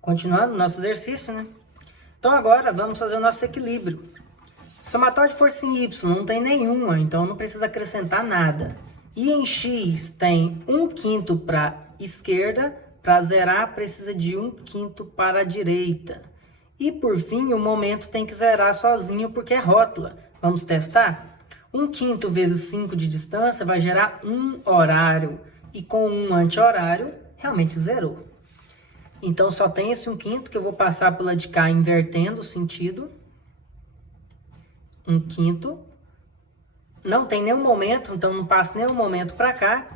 Continuando o nosso exercício, né? Então agora vamos fazer o nosso equilíbrio. Somatório de força em Y não tem nenhuma, então não precisa acrescentar nada. E em X tem 1/5 para a esquerda, para zerar precisa de 1/5 para a direita. E por fim o momento tem que zerar sozinho porque é rótula. Vamos testar? 1/5 vezes 5 de distância vai gerar 1 horário. E com 1 anti-horário, realmente zerou. Então só tem esse 1/5 que eu vou passar pela de cá invertendo o sentido. 1/5. Não tem nenhum momento, então não passa nenhum momento para cá.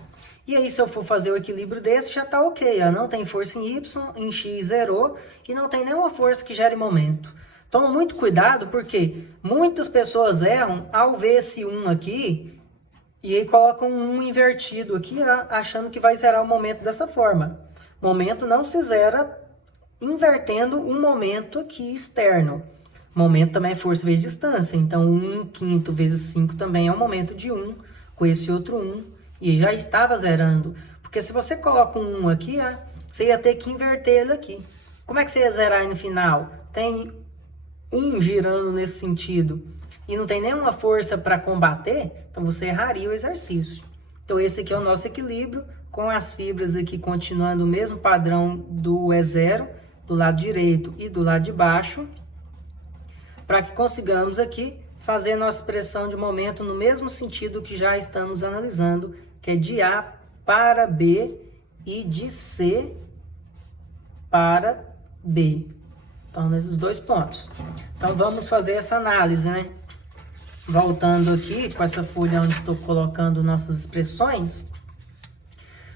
E aí se eu for fazer o equilíbrio desse, já está ok. Ó. Não tem força em Y, em X zerou. E não tem nenhuma força que gere momento. Toma muito cuidado, porque muitas pessoas erram ao ver esse 1 aqui. E aí colocam um 1 invertido aqui, ó, achando que vai zerar o momento dessa forma. Momento não se zera invertendo um momento aqui externo. Momento também é força vezes distância. Então, 1/5 vezes 5 também é um momento de 1, com esse outro 1. E já estava zerando. Porque se você coloca um 1 aqui, ó, você ia ter que inverter ele aqui. Como é que você ia zerar aí no final? Tem 1 girando nesse sentido e não tem nenhuma força para combater, então você erraria o exercício. Então, esse aqui é o nosso equilíbrio, com as fibras aqui continuando o mesmo padrão do E0, do lado direito e do lado de baixo, para que consigamos aqui fazer nossa expressão de momento no mesmo sentido que já estamos analisando, que é de A para B e de C para B. Então, nesses dois pontos. Então, vamos fazer essa análise, né? Voltando aqui com essa folha onde estou colocando nossas expressões.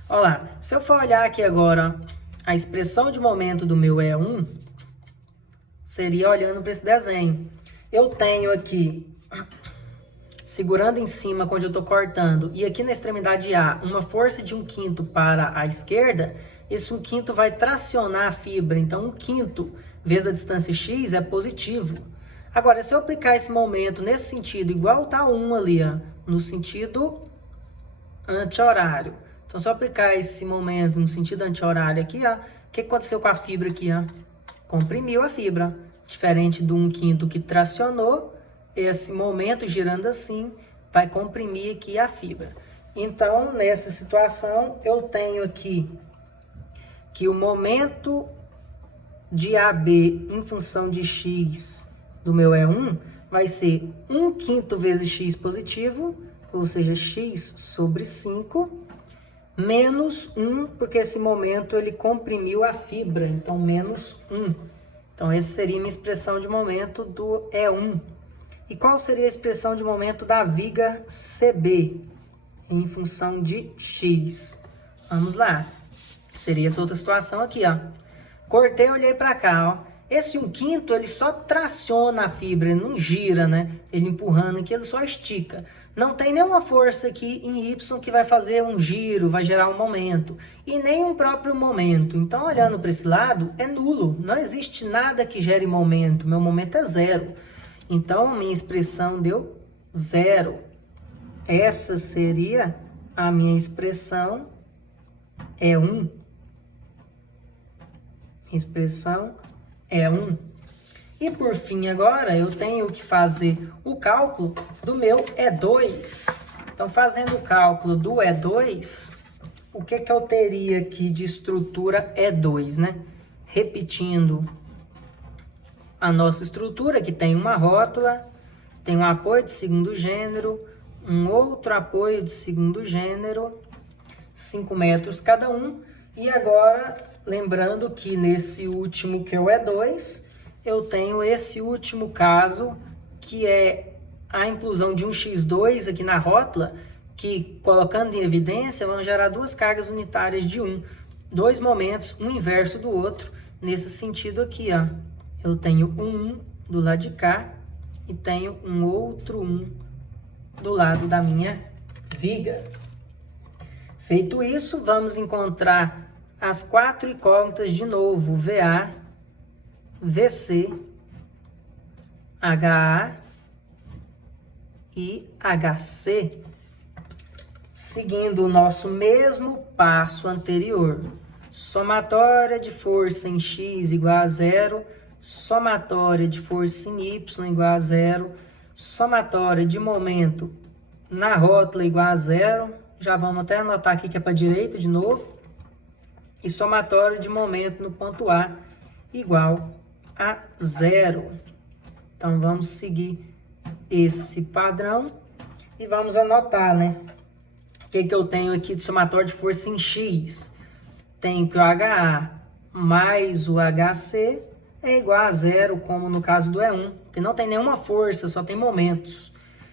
Olha lá, se eu for olhar aqui agora a expressão de momento do meu E1, seria olhando para esse desenho. Eu tenho aqui, segurando em cima quando eu estou cortando, e aqui na extremidade A, uma força de 1/5 para a esquerda, esse 1/5 vai tracionar a fibra, então 1/5 vezes a distância X é positivo. Agora, se eu aplicar esse momento nesse sentido, igual está 1 ali, ó, no sentido anti-horário. Então, se eu aplicar esse momento no sentido anti-horário aqui, ó, o que aconteceu com a fibra aqui? Ó? Comprimiu a fibra. Diferente do 1/5 que tracionou, esse momento girando assim vai comprimir aqui a fibra. Então, nessa situação, eu tenho aqui que o momento de AB em função de X do meu E1 vai ser 1/5 vezes X positivo, ou seja, X sobre 5, menos 1, porque esse momento ele comprimiu a fibra, então menos 1. Então, essa seria uma expressão de momento do E1. E qual seria a expressão de momento da viga CB em função de X? Vamos lá. Seria essa outra situação aqui, ó. Cortei, olhei para cá, ó. Esse 1/5, ele só traciona a fibra, ele não gira, né? Ele empurrando aqui, ele só estica. Não tem nenhuma força aqui em Y que vai fazer um giro, vai gerar um momento. E nem um próprio momento. Então, olhando para esse lado, é nulo. Não existe nada que gere momento. Meu momento é zero. Então, minha expressão deu zero. Essa seria a minha expressão E1. Expressão E1. E por fim agora eu tenho que fazer o cálculo do meu E2. Então fazendo o cálculo do E2, o que eu teria aqui de estrutura E2, né? Repetindo a nossa estrutura, que tem uma rótula, tem um apoio de segundo gênero, um outro apoio de segundo gênero, 5 metros cada um. E agora, lembrando que nesse último que é o E2, eu tenho esse último caso, que é a inclusão de um X2 aqui na rótula, que, colocando em evidência, vão gerar duas cargas unitárias de 1. Dois momentos, um inverso do outro, nesse sentido aqui, ó. Eu tenho um 1 do lado de cá e tenho um outro 1 do lado da minha viga. Feito isso, vamos encontrar as 4 incógnitas de novo, VA, VC, HA e HC, seguindo o nosso mesmo passo anterior. somatória de força em x igual a zero, somatória de força em y igual a zero, somatória de momento na rótula igual a zero, já vamos até anotar aqui que é para a direita de novo, e somatória de momento no ponto A igual a zero. Então, vamos seguir esse padrão e vamos anotar, né? O que eu tenho aqui de somatória de força em x? Tenho que o HA mais o HC é igual a zero, como no caso do E1, porque não tem nenhuma força, só tem momentos.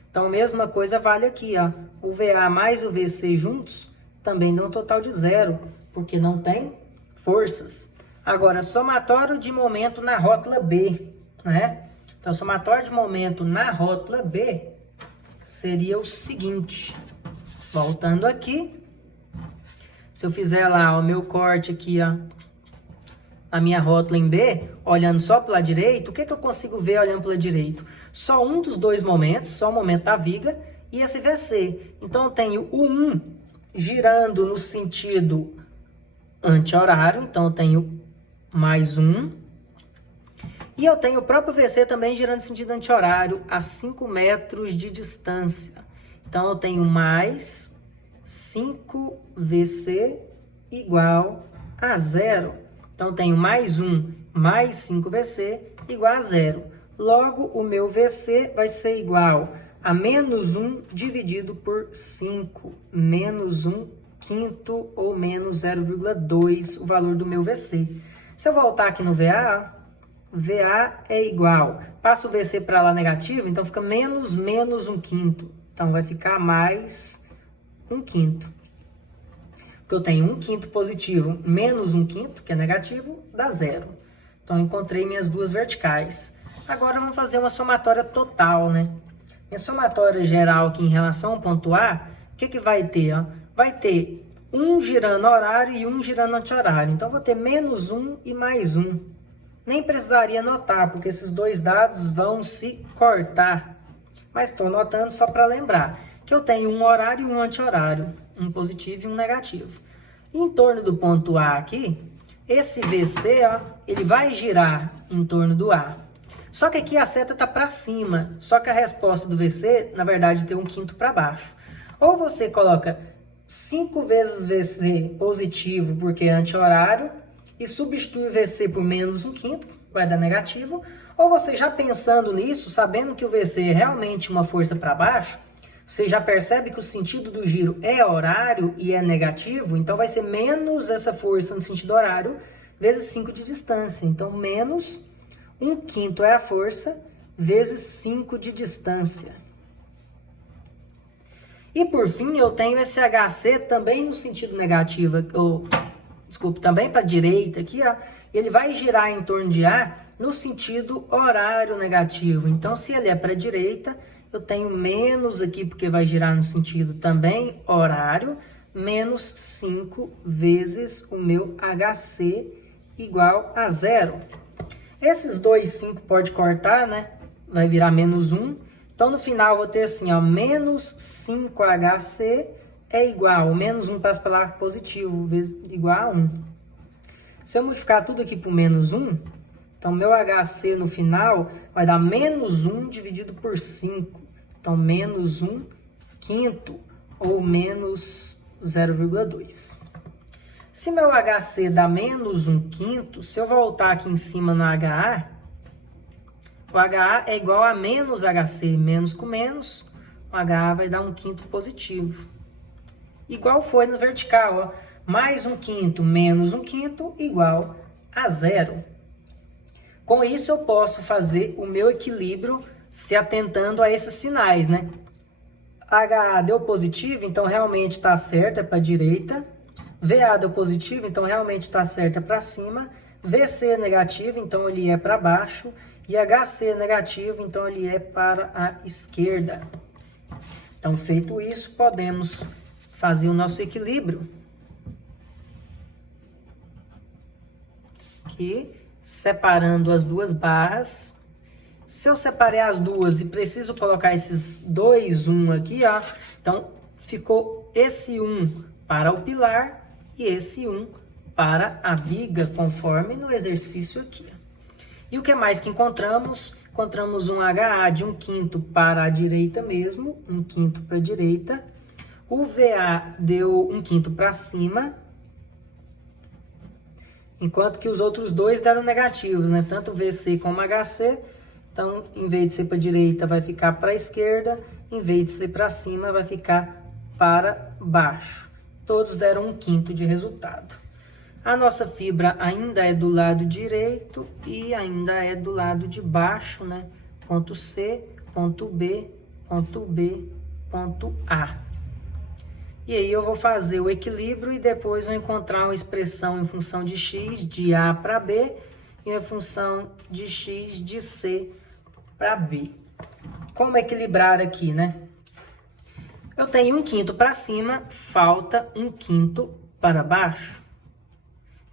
Então, a mesma coisa vale aqui, ó. O VA mais o VC juntos também dão um total de zero, porque não tem forças. Agora, somatório de momento na rótula B, né? Então, somatório de momento na rótula B seria o seguinte. Voltando aqui, se eu fizer lá o meu corte aqui, ó, a minha rótula em B, olhando só pela direita, o que eu consigo ver olhando pela direita? Só um dos dois momentos, só o momento da viga e esse VC. Então, eu tenho o 1 girando no sentido anti-horário, então eu tenho mais 1. E eu tenho o próprio VC também girando no sentido anti-horário a 5 metros de distância. Então, eu tenho mais 5VC igual a zero. Então, eu tenho mais 1 mais 5VC igual a zero. Logo, o meu VC vai ser igual a menos 1 dividido por 5. Menos 1 quinto ou menos 0,2 o valor do meu VC. Se eu voltar aqui no VA, VA é igual. Passo o VC para lá negativo, então fica menos 1 quinto. Então, vai ficar mais 1 quinto. Porque eu tenho 1 quinto positivo menos 1 quinto, que é negativo, dá zero. Então, eu encontrei minhas duas verticais. Agora, vamos fazer uma somatória total, né? Minha somatória geral aqui em relação ao ponto A, o que vai ter? Ó? Vai ter 1 girando horário e 1 girando anti-horário. Então, vou ter menos 1 e mais 1. Nem precisaria anotar, porque esses dois dados vão se cortar. Mas estou anotando só para lembrar que eu tenho um horário e um anti-horário, um positivo e um negativo. E em torno do ponto A aqui, esse VC, ó, ele vai girar em torno do A. Só que aqui a seta está para cima, só que a resposta do VC, na verdade, tem 1 quinto para baixo. Ou você coloca 5 vezes VC positivo, porque é anti-horário, e substitui o VC por menos 1 quinto, vai dar negativo. Ou você já pensando nisso, sabendo que o VC é realmente uma força para baixo, você já percebe que o sentido do giro é horário e é negativo, então vai ser menos essa força no sentido horário, vezes 5 de distância. Então, menos 1 quinto é a força, vezes 5 de distância. E por fim, eu tenho esse HC também no sentido negativo, também para a direita aqui, ó, ele vai girar em torno de A no sentido horário negativo. Então, se ele é para a direita, eu tenho menos aqui, porque vai girar no sentido também horário, menos 5 vezes o meu HC igual a zero. Esses dois 5 pode cortar, né? Vai virar menos 1. Então, no final, eu vou ter assim, ó, menos 5HC é igual, menos 1 passa para lá positivo, igual a 1. Se eu multiplicar tudo aqui por menos 1, então meu HC no final vai dar menos 1 dividido por 5. Então, menos 1 quinto ou menos 0,2. Se meu HC dá menos 1 quinto, se eu voltar aqui em cima no HA, o HA é igual a menos HC, menos com menos, o HA vai dar 1 quinto positivo. Igual foi no vertical, ó, mais 1 quinto menos 1 quinto igual a zero. Com isso, eu posso fazer o meu equilíbrio se atentando a esses sinais, né? HA deu positivo, então realmente está certo, é para a direita. VA deu positivo, então realmente está certo, é para cima. VC é negativo, então ele é para baixo. E HC é negativo, então ele é para a esquerda. Então, feito isso, podemos fazer o nosso equilíbrio. Aqui, separando as duas barras. Se eu separei as duas e preciso colocar esses dois 1 aqui, ó, então ficou esse 1 para o pilar e esse 1 para a viga, conforme no exercício aqui. E o que mais que encontramos? Encontramos um HA de 1/5 para a direita mesmo, 1/5 para a direita. O VA deu 1/5 para cima, enquanto que os outros dois deram negativos, né? Tanto VC como HC. Então, em vez de ser para a direita, vai ficar para a esquerda. Em vez de ser para cima, vai ficar para baixo. Todos deram 1/5 de resultado. A nossa fibra ainda é do lado direito e ainda é do lado de baixo, né? Ponto C, ponto B, ponto B, ponto A. E aí eu vou fazer o equilíbrio e depois vou encontrar uma expressão em função de x de A para B e uma função de x de C para B. Como equilibrar aqui, né? Eu tenho 1/5 para cima, falta 1/5 para baixo.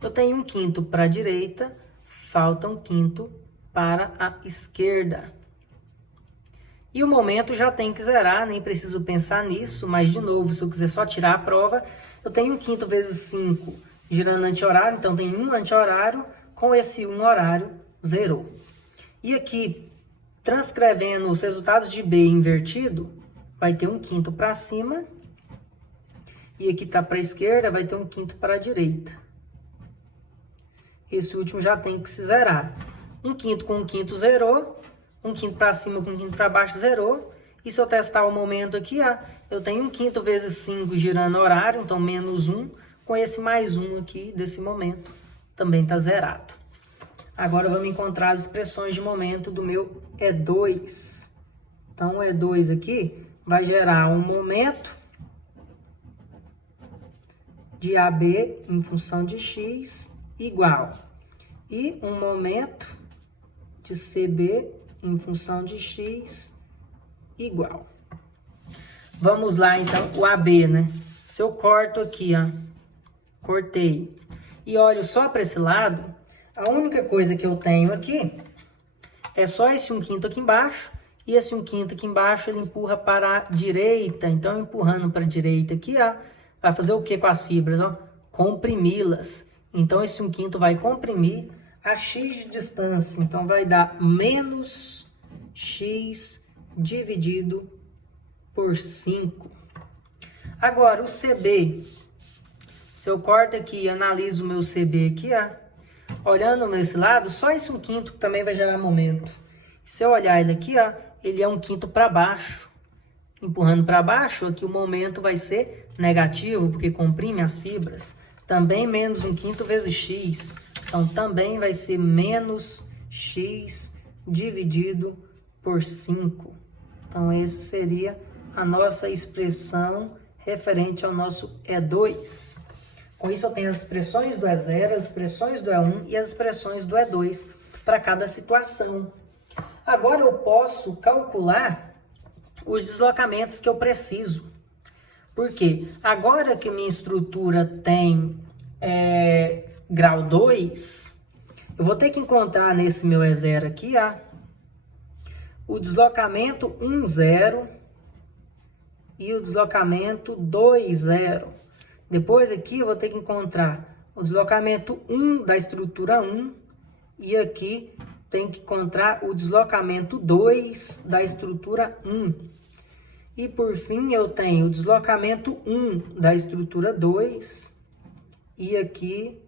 Eu tenho 1/5 para a direita, falta 1/5 para a esquerda. E o momento já tem que zerar, nem preciso pensar nisso, mas de novo, se eu quiser só tirar a prova, eu tenho 1/5 vezes 5 girando anti-horário, então tem 1 anti-horário, com esse 1 horário, zerou. E aqui, transcrevendo os resultados de B invertido, vai ter 1/5 para cima, e aqui está para a esquerda, vai ter 1/5 para a direita. Esse último já tem que se zerar. 1/5 com 1/5 zerou. 1/5 para cima com 1/5 para baixo zerou. E se eu testar o momento aqui, ó, eu tenho 1/5 vezes 5 girando horário, então menos 1. Com esse mais 1 aqui, desse momento, também está zerado. Agora vamos encontrar as expressões de momento do meu E2. Então, o E2 aqui vai gerar um momento de AB em função de x igual. E um momento de CB em função de x igual. Vamos lá, então, o AB, né? Se eu corto aqui, ó, cortei, e olho só para esse lado, a única coisa que eu tenho aqui é só esse 1/5 aqui embaixo, e esse 1/5 aqui embaixo ele empurra para a direita. Então, empurrando para a direita aqui, ó, vai fazer o que com as fibras? Ó? Comprimi-las. Então, esse 1/5 vai comprimir a x de distância. Então, vai dar menos x dividido por 5. Agora, o CB. Se eu corto aqui e analiso o meu CB aqui, ó, olhando nesse lado, só esse 1/5 também vai gerar momento. Se eu olhar ele aqui, ó, ele é 1/5 para baixo. Empurrando para baixo, aqui o momento vai ser negativo, porque comprime as fibras. Também menos 1/5 vezes x. Então, também vai ser menos x dividido por 5. Então, essa seria a nossa expressão referente ao nosso E2. Com isso, eu tenho as expressões do E0, as expressões do E1 e as expressões do E2 para cada situação. Agora, eu posso calcular os deslocamentos que eu preciso. Por quê? Agora que minha estrutura tem grau 2, eu vou ter que encontrar nesse meu E0 aqui, ó, o deslocamento 1, 0 e o deslocamento 2, 0. Depois aqui eu vou ter que encontrar o deslocamento 1 da estrutura 1 e aqui tem que encontrar o deslocamento 2 da estrutura 1. E por fim eu tenho o deslocamento 1 da estrutura 2 e aqui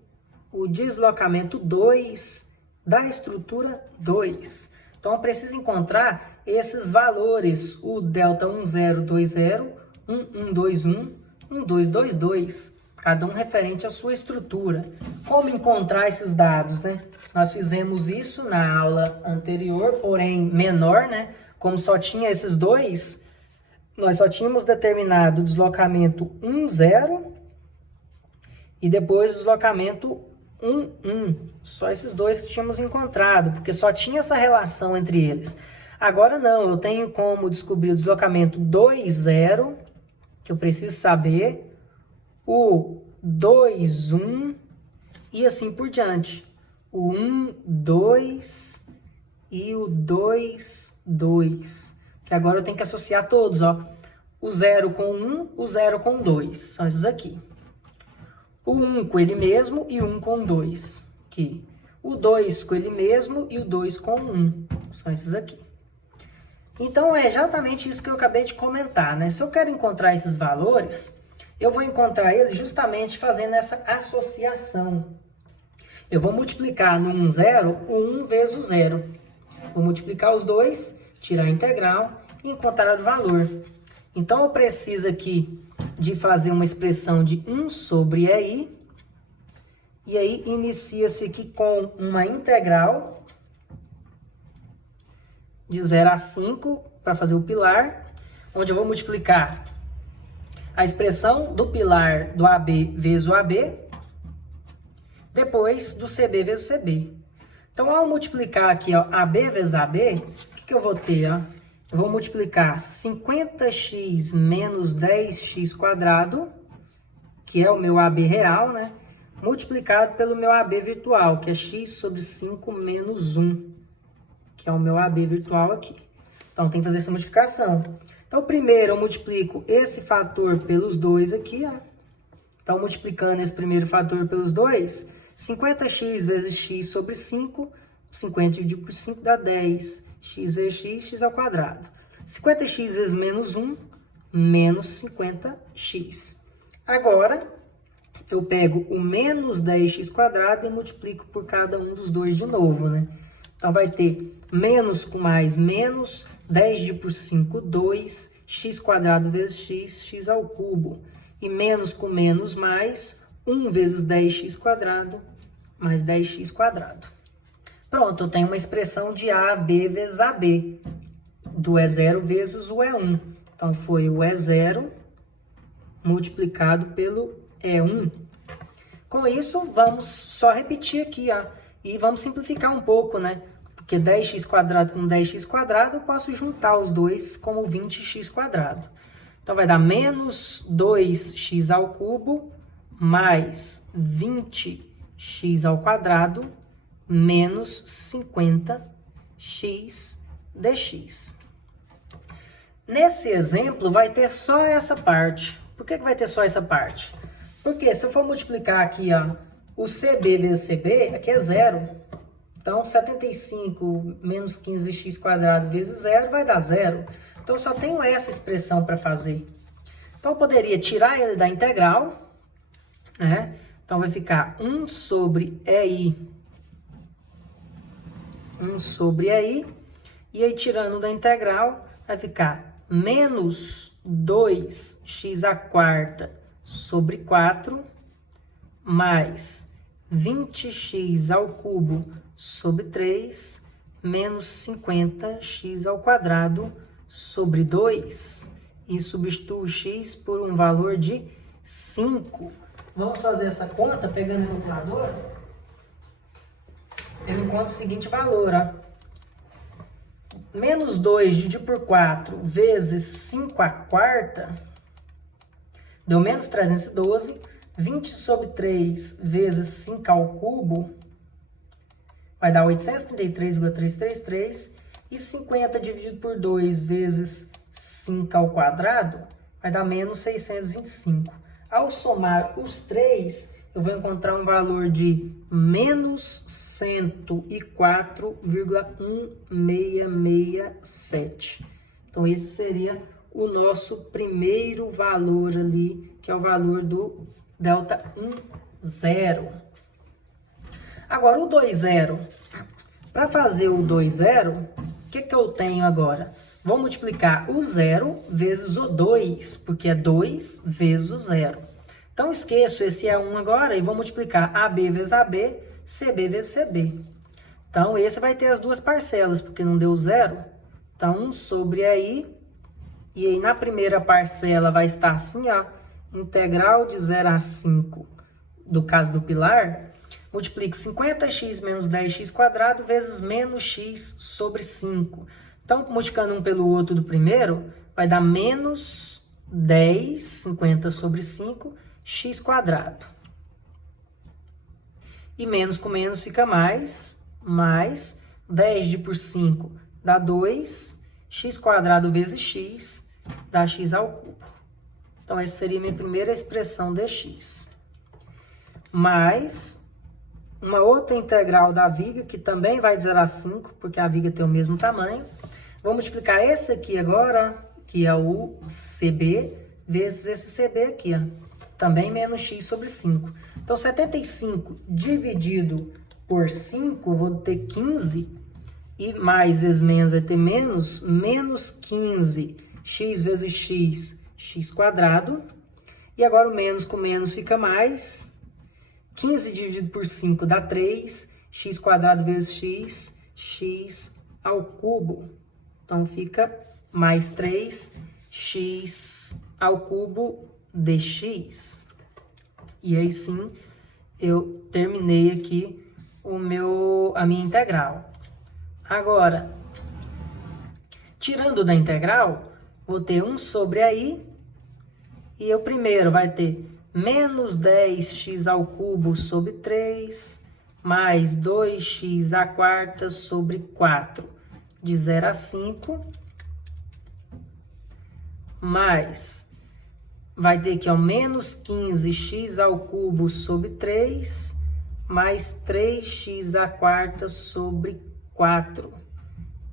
o deslocamento 2 da estrutura 2. Então eu preciso encontrar esses valores, o delta 1, 0, 2, 0, 1, 1, 2, 1, 1, 2, 2, 2, cada um referente à sua estrutura. Como encontrar esses dados, né? Nós fizemos isso na aula anterior, porém menor, né? Como só tinha esses dois, nós só tínhamos determinado o deslocamento 1, 0 e depois o deslocamento 1, 1. Só esses dois que tínhamos encontrado, porque só tinha essa relação entre eles. Agora não, eu tenho como descobrir o deslocamento 2, 0, que eu preciso saber, o 2, 1 e assim por diante. O 1, 2 e o 2, 2. Que agora eu tenho que associar todos, ó. O 0 com 1, o 0 com 2. São esses aqui. O 1 com ele mesmo e 1 com 2. Aqui. O 2 com ele mesmo e o 2 com 1. São esses aqui. Então, é exatamente isso que eu acabei de comentar, né? Se eu quero encontrar esses valores, eu vou encontrar eles justamente fazendo essa associação. Eu vou multiplicar no 1, 0, o 1 vezes o 0. Vou multiplicar os dois, tirar a integral e encontrar o valor. Então, eu preciso aqui de fazer uma expressão de 1 sobre EI. E aí, inicia-se aqui com uma integral de 0 a 5 para fazer o pilar, onde eu vou multiplicar a expressão do pilar do AB vezes o AB, depois do CB vezes o CB. Então, ao multiplicar aqui, ó, AB vezes AB, o que eu vou ter? Ó? Eu vou multiplicar 50x menos 10x quadrado, que é o meu AB real, né? Multiplicado pelo meu AB virtual, que é x sobre 5 menos 1, que é o meu AB virtual aqui. Então, tem que fazer essa multiplicação. Então, primeiro eu multiplico esse fator pelos 2 aqui, ó. Então, multiplicando esse primeiro fator pelos 2, 50x vezes x sobre 5, 50 dividido por 5 dá 10. X vezes x, x ao quadrado. 50x vezes menos 1, menos 50x. Agora, eu pego o menos 10x quadrado e multiplico por cada um dos dois de novo, né? Então, vai ter menos com mais menos, 10 dividido por 5, 2, x quadrado vezes x, x ao cubo. E menos com menos mais, 1 vezes 10x quadrado, mais 10x quadrado. Pronto, eu tenho uma expressão de AB vezes AB, do E0 vezes o E1. Então, foi o E0 multiplicado pelo E1. Com isso, vamos só repetir aqui, ó, e vamos simplificar um pouco, né? Porque 10x quadrado com 10x quadrado, eu posso juntar os dois como 20x quadrado. Então, vai dar menos 2x ao cubo mais 20x ao quadrado menos 50x dx. Nesse exemplo, vai ter só essa parte. Por que vai ter só essa parte? Porque se eu for multiplicar aqui, ó, o CB vezes CB, aqui é 0. Então, 75 menos 15x quadrado vezes 0 vai dar 0. Então, eu só tenho essa expressão para fazer. Então, eu poderia tirar ele da integral, né? Então, vai ficar 1 sobre EI. 1 sobre EI. E aí, tirando da integral, vai ficar menos 2x à quarta sobre 4, mais 20x ao cubo sobre 3, menos 50x ao quadrado sobre 2. E substituo o x por um valor de 5. Vamos fazer essa conta pegando a calculadora? Eu encontro o seguinte valor, ó. Menos 2 dividido por 4 vezes 5 à quarta deu menos 312. 20 sobre 3 vezes 5 ao cubo vai dar 833,333. E 50 dividido por 2 vezes 5 ao quadrado vai dar menos 625. Ao somar os 3, eu vou encontrar um valor de menos 104,1667. Então, esse seria o nosso primeiro valor ali, que é o valor do delta 1, 0. Agora, o 2, 0. Para fazer o 2, 0, o que eu tenho agora? Vou multiplicar o 0 vezes o 2, porque é 2 vezes o 0. Então, esqueço esse E1 agora e vou multiplicar AB vezes AB, CB vezes CB. Então, esse vai ter as duas parcelas, porque não deu 0. Então, 1 sobre aí. E aí, na primeira parcela, vai estar assim, ó. Integral de 0 a 5, do caso do pilar. Multiplico 50x menos 10x quadrado vezes menos x sobre 5. Então, multiplicando um pelo outro do primeiro, vai dar menos 10, 50 sobre 5, x quadrado. E menos com menos fica mais 10 dividido por 5 dá 2, x quadrado vezes x dá x ao cubo. Então, essa seria a minha primeira expressão dx. mais uma outra integral da viga, que também vai de 0 a 5, porque a viga tem o mesmo tamanho. Vou multiplicar esse aqui agora, que é o CB, vezes esse CB aqui, ó, também menos x sobre 5. Então, 75 dividido por 5, eu vou ter 15, e mais vezes menos vai ter menos 15, x vezes x, x quadrado. E agora o menos com menos fica mais. 15 dividido por 5 dá 3, x quadrado vezes x, x ao cubo. Então, fica mais 3x ao cubo dx. E aí sim, eu terminei aqui a minha integral. Agora, tirando da integral, vou ter 1 sobre aí, e o primeiro vai ter menos 10x ao cubo sobre 3, mais 2x à quarta sobre 4, de 0 a 5, mais, vai ter aqui, ó, menos 15x ao cubo sobre 3, mais 3x à quarta sobre 4,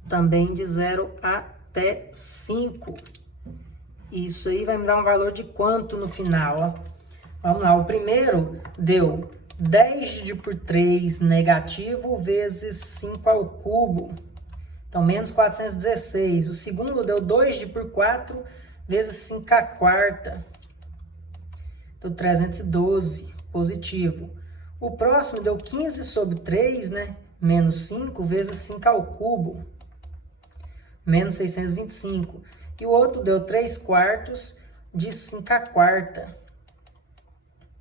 também de 0 até 5. Isso aí vai me dar um valor de quanto no final, ó? Vamos lá, o primeiro deu 10 dividido por 3 negativo vezes 5 ao cubo. Então, menos 416. O segundo deu 2 dividido por 4 vezes 5 à quarta. Deu 312, positivo. O próximo deu 15 sobre 3, né? Menos 5 vezes 5 ao cubo. Menos 625. E o outro deu 3 quartos de 5 à quarta.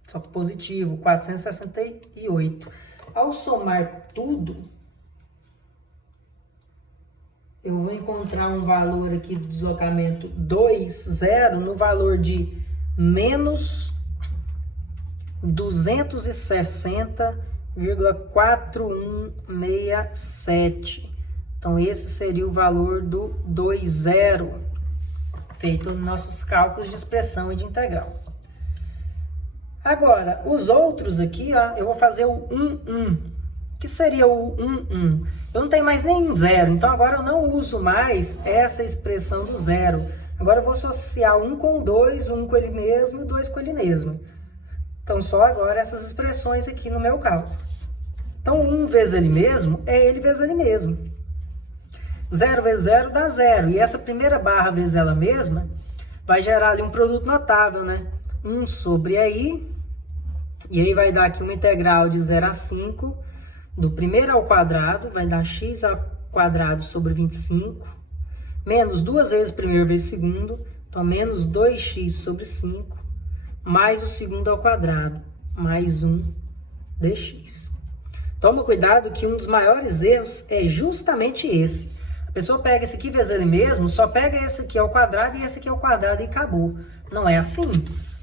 Só que positivo, 468. Ao somar tudo, eu vou encontrar um valor aqui do deslocamento 2, 0, no valor de menos 260,4167. Então, esse seria o valor do 2, 0, feito nos nossos cálculos de expressão e de integral. Agora, os outros aqui, ó, eu vou fazer o 1, 1. Que seria o 1, 1? Eu não tenho mais nenhum zero, então agora eu não uso mais essa expressão do zero. Agora eu vou associar 1 com o 2, 1 com ele mesmo e 2 com ele mesmo. Então, só agora essas expressões aqui no meu cálculo. Então, 1 vezes ele mesmo é ele vezes ele mesmo. 0 vezes 0 dá 0. E essa primeira barra vezes ela mesma vai gerar ali um produto notável, né? 1 sobre aí. E aí vai dar aqui uma integral de 0 a 5. Do primeiro ao quadrado vai dar x ao quadrado sobre 25. Menos 2 vezes primeiro vezes segundo. Então, menos 2x sobre 5. Mais o segundo ao quadrado. Mais 1 dx. Toma cuidado que um dos maiores erros é justamente esse. A pessoa pega esse aqui vezes ele mesmo, só pega esse aqui ao quadrado e esse aqui ao quadrado e acabou. Não é assim.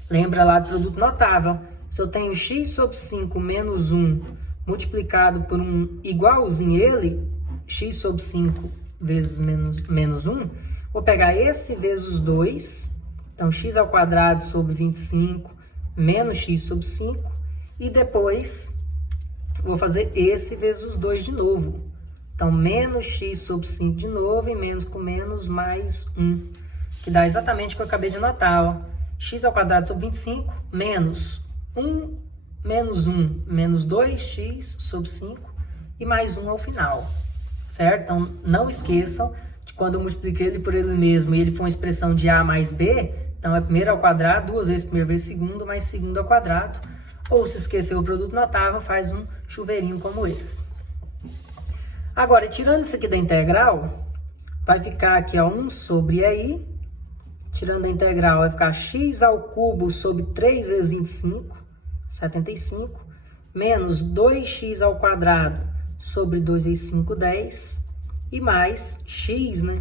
Lembra lá do produto notável. Se eu tenho x sobre 5 menos 1 multiplicado por um igualzinho ele, x sobre 5 vezes menos 1, vou pegar esse vezes os 2, então x ao quadrado sobre 25 menos x sobre 5, e depois vou fazer esse vezes os 2 de novo. Então, menos x sobre 5 de novo, e menos com menos mais 1, que dá exatamente o que eu acabei de anotar, ó. X ao quadrado sobre 25, menos 1, menos 1, menos 2x sobre 5, e mais 1 ao final, certo? Então, não esqueçam de quando eu multipliquei ele por ele mesmo, e ele for uma expressão de a mais b, então é primeiro ao quadrado, 2 vezes primeiro vezes segundo, mais segundo ao quadrado. Ou se esqueceu o produto notável, faz um chuveirinho como esse. Agora, tirando isso aqui da integral, vai ficar aqui, ó, 1 sobre aí. Tirando a integral, vai ficar x ao cubo sobre 3 vezes 25, 75. Menos 2x ao quadrado sobre 2 vezes 5, 10. E mais x, né?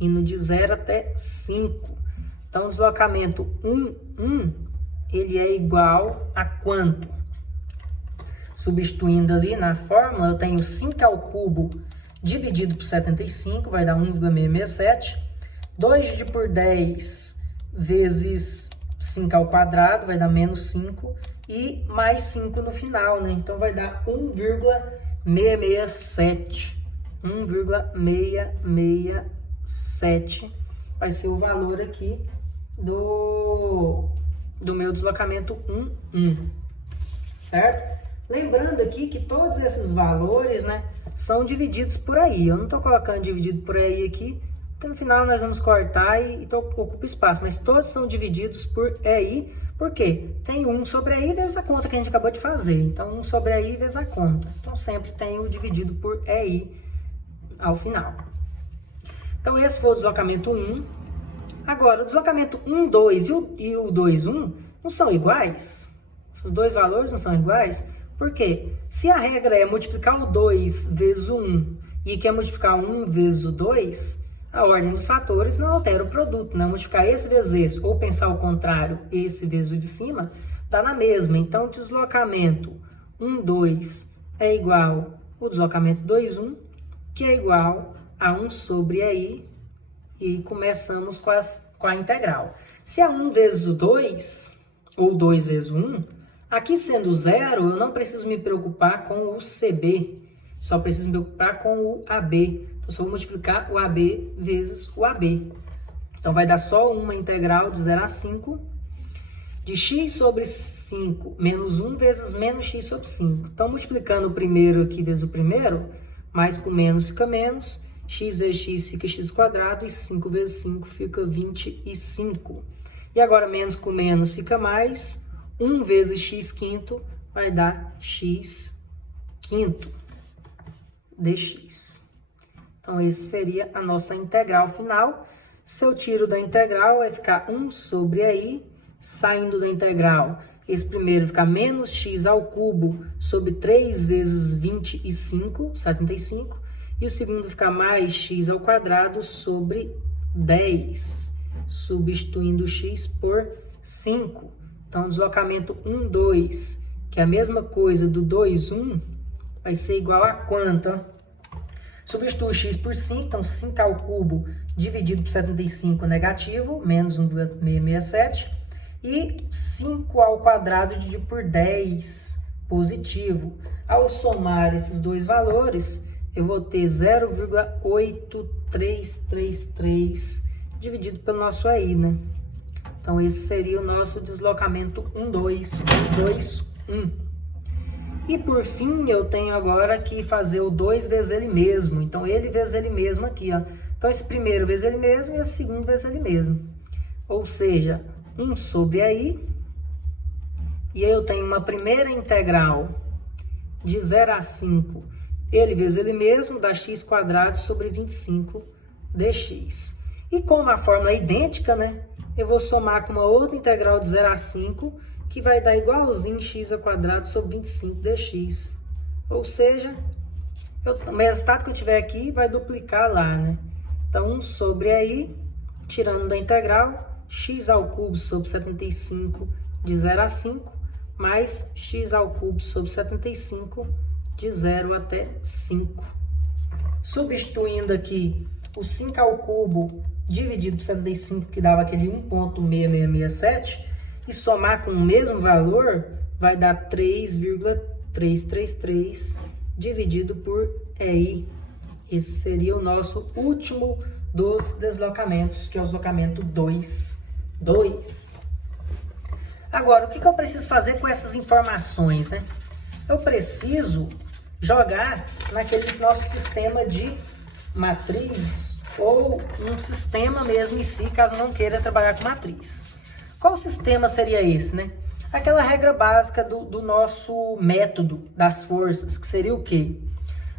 Indo de 0 até 5. Então, o deslocamento 1, 1, ele é igual a quanto? Substituindo ali na fórmula, eu tenho 5 ao cubo dividido por 75, vai dar 1,667. 2 dividido por 10 vezes 5 ao quadrado vai dar menos 5 e mais 5 no final, né? Então vai dar 1,667. 1,667 vai ser o valor aqui do meu deslocamento 1, certo? Lembrando aqui que todos esses valores, né, são divididos por aí. Eu não estou colocando dividido por aí aqui, porque no final nós vamos cortar e ocupa espaço. Mas todos são divididos por EI, porque tem 1 sobre EI vezes a conta que a gente acabou de fazer. Então, 1 sobre EI vezes a conta. Então, sempre tem o dividido por EI ao final. Então, esse foi o deslocamento 1. Agora, o deslocamento 1, 2 e o 2, 1 não são iguais? Esses dois valores não são iguais? Por quê? Se a regra é multiplicar o 2 vezes o 1 e quer multiplicar o 1 vezes o 2, a ordem dos fatores não altera o produto, né? Multiplicar esse vezes esse, ou pensar o contrário, esse vezes o de cima, está na mesma. Então, o deslocamento 1, 2 é igual ao deslocamento 2, 1, que é igual a 1 sobre EI, e começamos com a integral. Se é 1 vezes o 2, ou 2 vezes o 1, aqui sendo 0, eu não preciso me preocupar com o CB, só preciso me preocupar com o AB. Então, só vou multiplicar o AB vezes o AB. Então, vai dar só uma integral de 0 a 5, de x sobre 5 menos 1 vezes menos x sobre 5. Então, multiplicando o primeiro aqui vezes o primeiro, mais com menos fica menos, x vezes x fica x quadrado, e 5 vezes 5 fica 25. E agora, menos com menos fica mais, 1 vezes x quinto vai dar x quinto dx. Então, esse seria a nossa integral final. Se eu tiro da integral, vai ficar 1 sobre EI, saindo da integral, esse primeiro fica menos x ao cubo sobre 3 vezes 25, 75, e o segundo fica mais x ao quadrado sobre 10, substituindo x por 5. Então, deslocamento 1, 2, que é a mesma coisa do 2, 1, vai ser igual a quanto? Substituo x por 5, então 5 ao cubo dividido por 75 negativo, menos 1,667. E 5 ao quadrado dividido por 10 positivo. Ao somar esses dois valores, eu vou ter 0,8333 dividido pelo nosso EI, né? Então, esse seria o nosso deslocamento 1, 2, 2, 1. E, por fim, eu tenho agora que fazer o 2 vezes ele mesmo. Então, ele vezes ele mesmo aqui, ó. Então, esse primeiro vezes ele mesmo e esse segundo vezes ele mesmo. Ou seja, 1 sobre EI. E aí eu tenho uma primeira integral de 0 a 5. Ele vezes ele mesmo dá x quadrado sobre 25 dx. E como a fórmula é idêntica, né? Eu vou somar com uma outra integral de 0 a 5, que vai dar igualzinho x ao quadrado sobre 25 dx. Ou seja, o resultado que eu tiver aqui vai duplicar lá, né? Então, 1 sobre EI, tirando da integral, x ao cubo sobre 75 de 0 a 5, mais x ao cubo sobre 75 de 0 até 5. Substituindo aqui o 5 ao cubo dividido por 75, que dava aquele 1,6667, e somar com o mesmo valor, vai dar 3,333 dividido por EI. Esse seria o nosso último dos deslocamentos, que é o deslocamento 2, 2. Agora, o que eu preciso fazer com essas informações, né? Eu preciso jogar naquele nosso sistema de matriz, ou um sistema mesmo em si, caso não queira trabalhar com matriz. Qual sistema seria esse, né? Aquela regra básica do nosso método das forças, que seria o quê?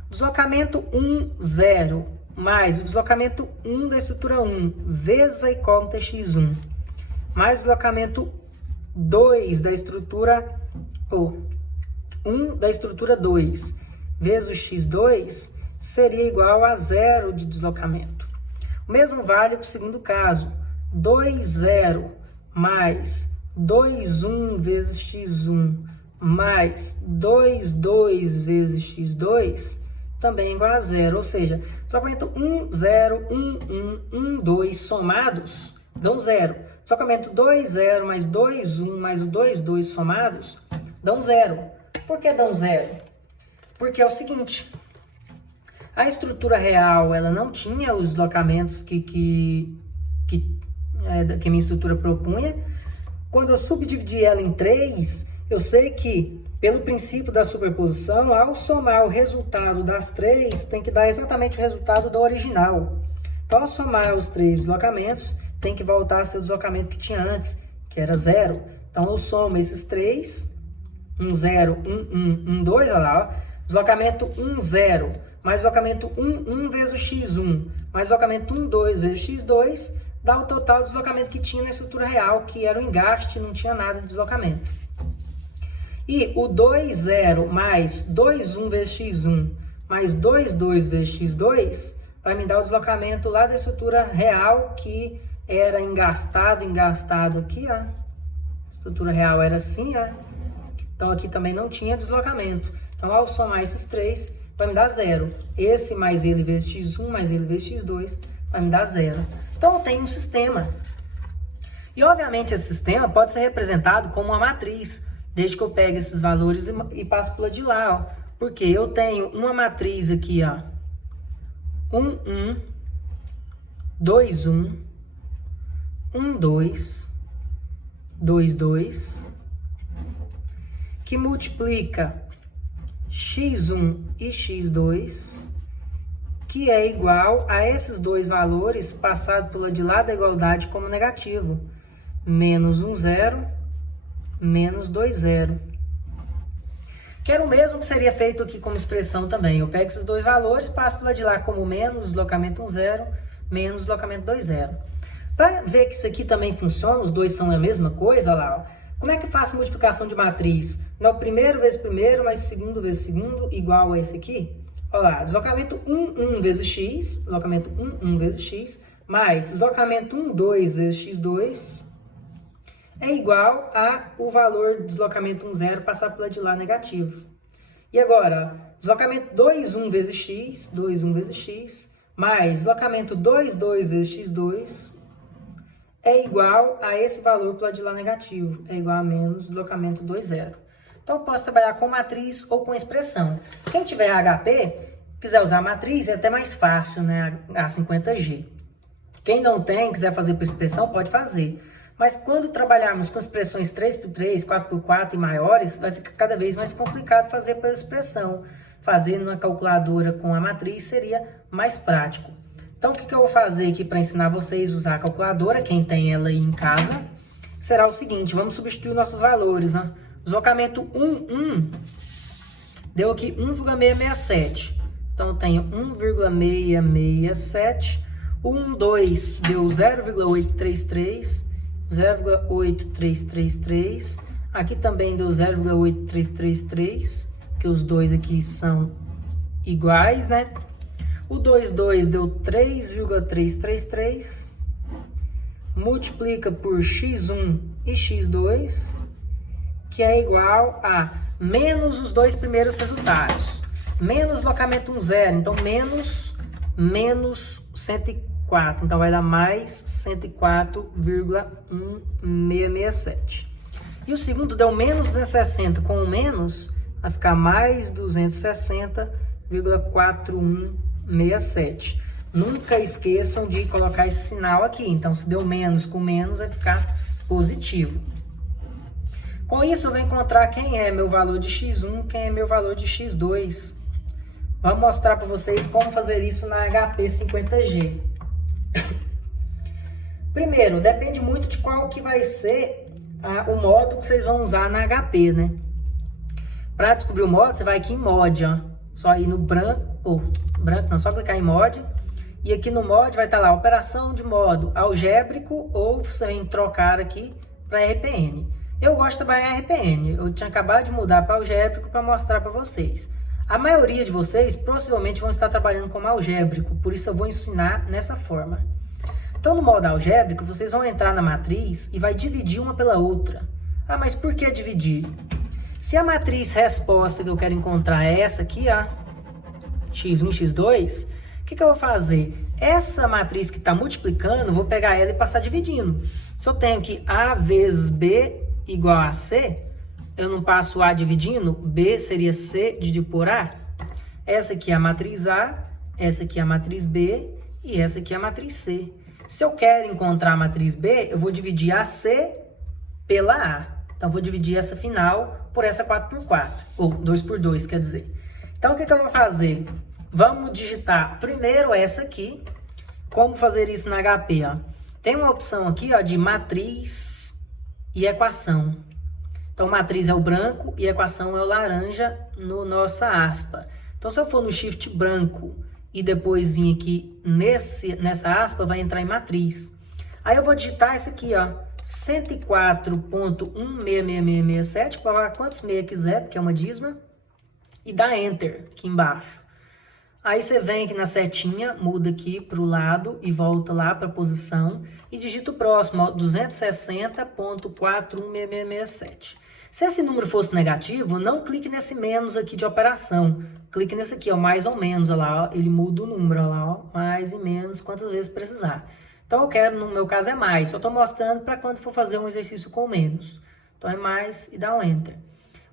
Deslocamento 1, 0, mais o deslocamento 1 da estrutura 1, vezes a incógnita x1, mais o deslocamento 2 da estrutura, 1 da estrutura 2, vezes o x2, seria igual a 0 de deslocamento. O mesmo vale para o segundo caso, 2, 0, mais 2, 1 vezes x1, mais 2, 2 vezes x2, também é igual a 0. Ou seja, deslocamento 1, 0, 1, 1, 1, 2 somados dão 0. Deslocamento 2, 0, mais 2, 1, mais o 2, 2 somados, dão 0. Por que dão 0? Porque é o seguinte, a estrutura real, ela não tinha os deslocamentos que minha estrutura propunha. Quando eu subdividi ela em 3, eu sei que, pelo princípio da superposição, ao somar o resultado das 3, tem que dar exatamente o resultado do original. Então, ao somar os 3 deslocamentos, tem que voltar a ser o deslocamento que tinha antes, que era 0. Então, eu somo esses 3, 1, 0, 1, 1, 1, 2, olha lá, ó. Deslocamento 1, 0, mais deslocamento 1, 1 vezes o x1, mais deslocamento 1, 2 vezes o x2, dá o total do deslocamento que tinha na estrutura real, que era o engaste, não tinha nada de deslocamento. E o 2, 0 mais 2, 1 vezes x1 mais 2, 2 vezes x2 vai me dar o deslocamento lá da estrutura real que era engastado aqui, ó. A estrutura real era assim, ó. Então aqui também não tinha deslocamento. Então ao somar esses 3 vai me dar 0. Esse mais ele vezes x1 mais ele vezes x2 vai me dar 0. Então eu tenho um sistema. E obviamente esse sistema pode ser representado como uma matriz, desde que eu pegue esses valores e passo para de lá, ó. Porque eu tenho uma matriz aqui, ó, 1, 1, 2, 1, 1, 2, 2, 2, que multiplica x1 e x2, que é igual a esses dois valores passado pelo de lá da igualdade como negativo. Menos 1, 0, menos 2, 0. Que era o mesmo que seria feito aqui como expressão também. Eu pego esses dois valores, passo pelo de lá como menos deslocamento 1, 0, menos deslocamento 2, 0. Para ver que isso aqui também funciona, os dois são a mesma coisa, olha lá, ó. Como é que faço multiplicação de matriz? Não, primeiro vezes primeiro, mais segundo vezes segundo, igual a esse aqui. Olha lá, deslocamento 1, 1 vezes x, deslocamento 1, 1 vezes x, mais deslocamento 1, 2 vezes x2, é igual a o valor de deslocamento 1, 0 passar pela de lá negativo. E agora, deslocamento 2, 1 vezes x, 2, 1 vezes x, mais deslocamento 2, 2 vezes x2, é igual a esse valor pela de lá negativo, é igual a menos deslocamento 2, 0. Então, eu posso trabalhar com matriz ou com expressão. Quem tiver HP, quiser usar matriz, é até mais fácil, né? A 50G. Quem não tem, quiser fazer por expressão, pode fazer. Mas quando trabalharmos com expressões 3x3, 4x4 e maiores, vai ficar cada vez mais complicado fazer por expressão. Fazer na calculadora com a matriz seria mais prático. Então, o que eu vou fazer aqui para ensinar vocês a usar a calculadora, quem tem ela aí em casa, será o seguinte, vamos substituir nossos valores, né? Deslocamento 1, 1, deu aqui 1,667. Então, eu tenho 1,667. 1, 2 deu 0,833. 0,8333. Aqui também deu 0,8333, que os dois aqui são iguais, né? O 2, 2 deu 3,333. Multiplica por x1 e x2, que é igual a menos os dois primeiros resultados. Menos deslocamento 1, 0. Então, menos 104. Então, vai dar mais 104,1667. E o segundo deu menos 260. Com o menos, vai ficar mais 260,4167. Nunca esqueçam de colocar esse sinal aqui. Então, se deu menos com menos, vai ficar positivo. Com isso, eu vou encontrar quem é meu valor de x1, quem é meu valor de x2. Vamos mostrar para vocês como fazer isso na HP 50G. Primeiro, depende muito de qual que vai ser o modo que vocês vão usar na HP, né? Para descobrir o modo, você vai aqui em mod, ó. Só ir no branco, só clicar em mod. E aqui no mod vai estar lá, operação de modo algébrico, ou você vem trocar aqui para RPN. Eu gosto de trabalhar em RPN, eu tinha acabado de mudar para algébrico para mostrar para vocês. A maioria de vocês possivelmente vão estar trabalhando como algébrico, por isso eu vou ensinar nessa forma. Então no modo algébrico, vocês vão entrar na matriz e vai dividir uma pela outra. Ah, mas por que dividir? Se a matriz resposta que eu quero encontrar é essa aqui, ó, x1 e x2, O que eu vou fazer? Essa matriz que está multiplicando, vou pegar ela e passar dividindo. Se eu tenho que A vezes B igual a C, eu não passo A dividindo, B seria C dividido por A. Essa aqui é a matriz A, essa aqui é a matriz B e essa aqui é a matriz C. Se eu quero encontrar a matriz B, eu vou dividir a C pela A. Então, vou dividir essa final por essa 4x4, ou 2x2, quer dizer. Então, o que eu vou fazer? Vamos digitar primeiro essa aqui. Como fazer isso na HP? Ó? Tem uma opção aqui ó, de matriz e equação. Então, matriz é o branco e equação é o laranja no nossa aspa. Então, se eu for no shift branco e depois vir aqui nessa aspa, vai entrar em matriz. Aí eu vou digitar essa aqui, ó, 104.16667, colocar quantos meia quiser, porque é uma dízima, e dá Enter aqui embaixo. Aí você vem aqui na setinha, muda aqui para o lado e volta lá para a posição e digita o próximo, ó, 260.416667. Se esse número fosse negativo, não clique nesse menos aqui de operação. Clique nesse aqui, ó, mais ou menos, ó lá, ó, ele muda o número, ó lá, ó, mais e menos, quantas vezes precisar. Então, eu quero, no meu caso, é mais. Só estou mostrando para quando for fazer um exercício com menos. Então, é mais e dá um Enter.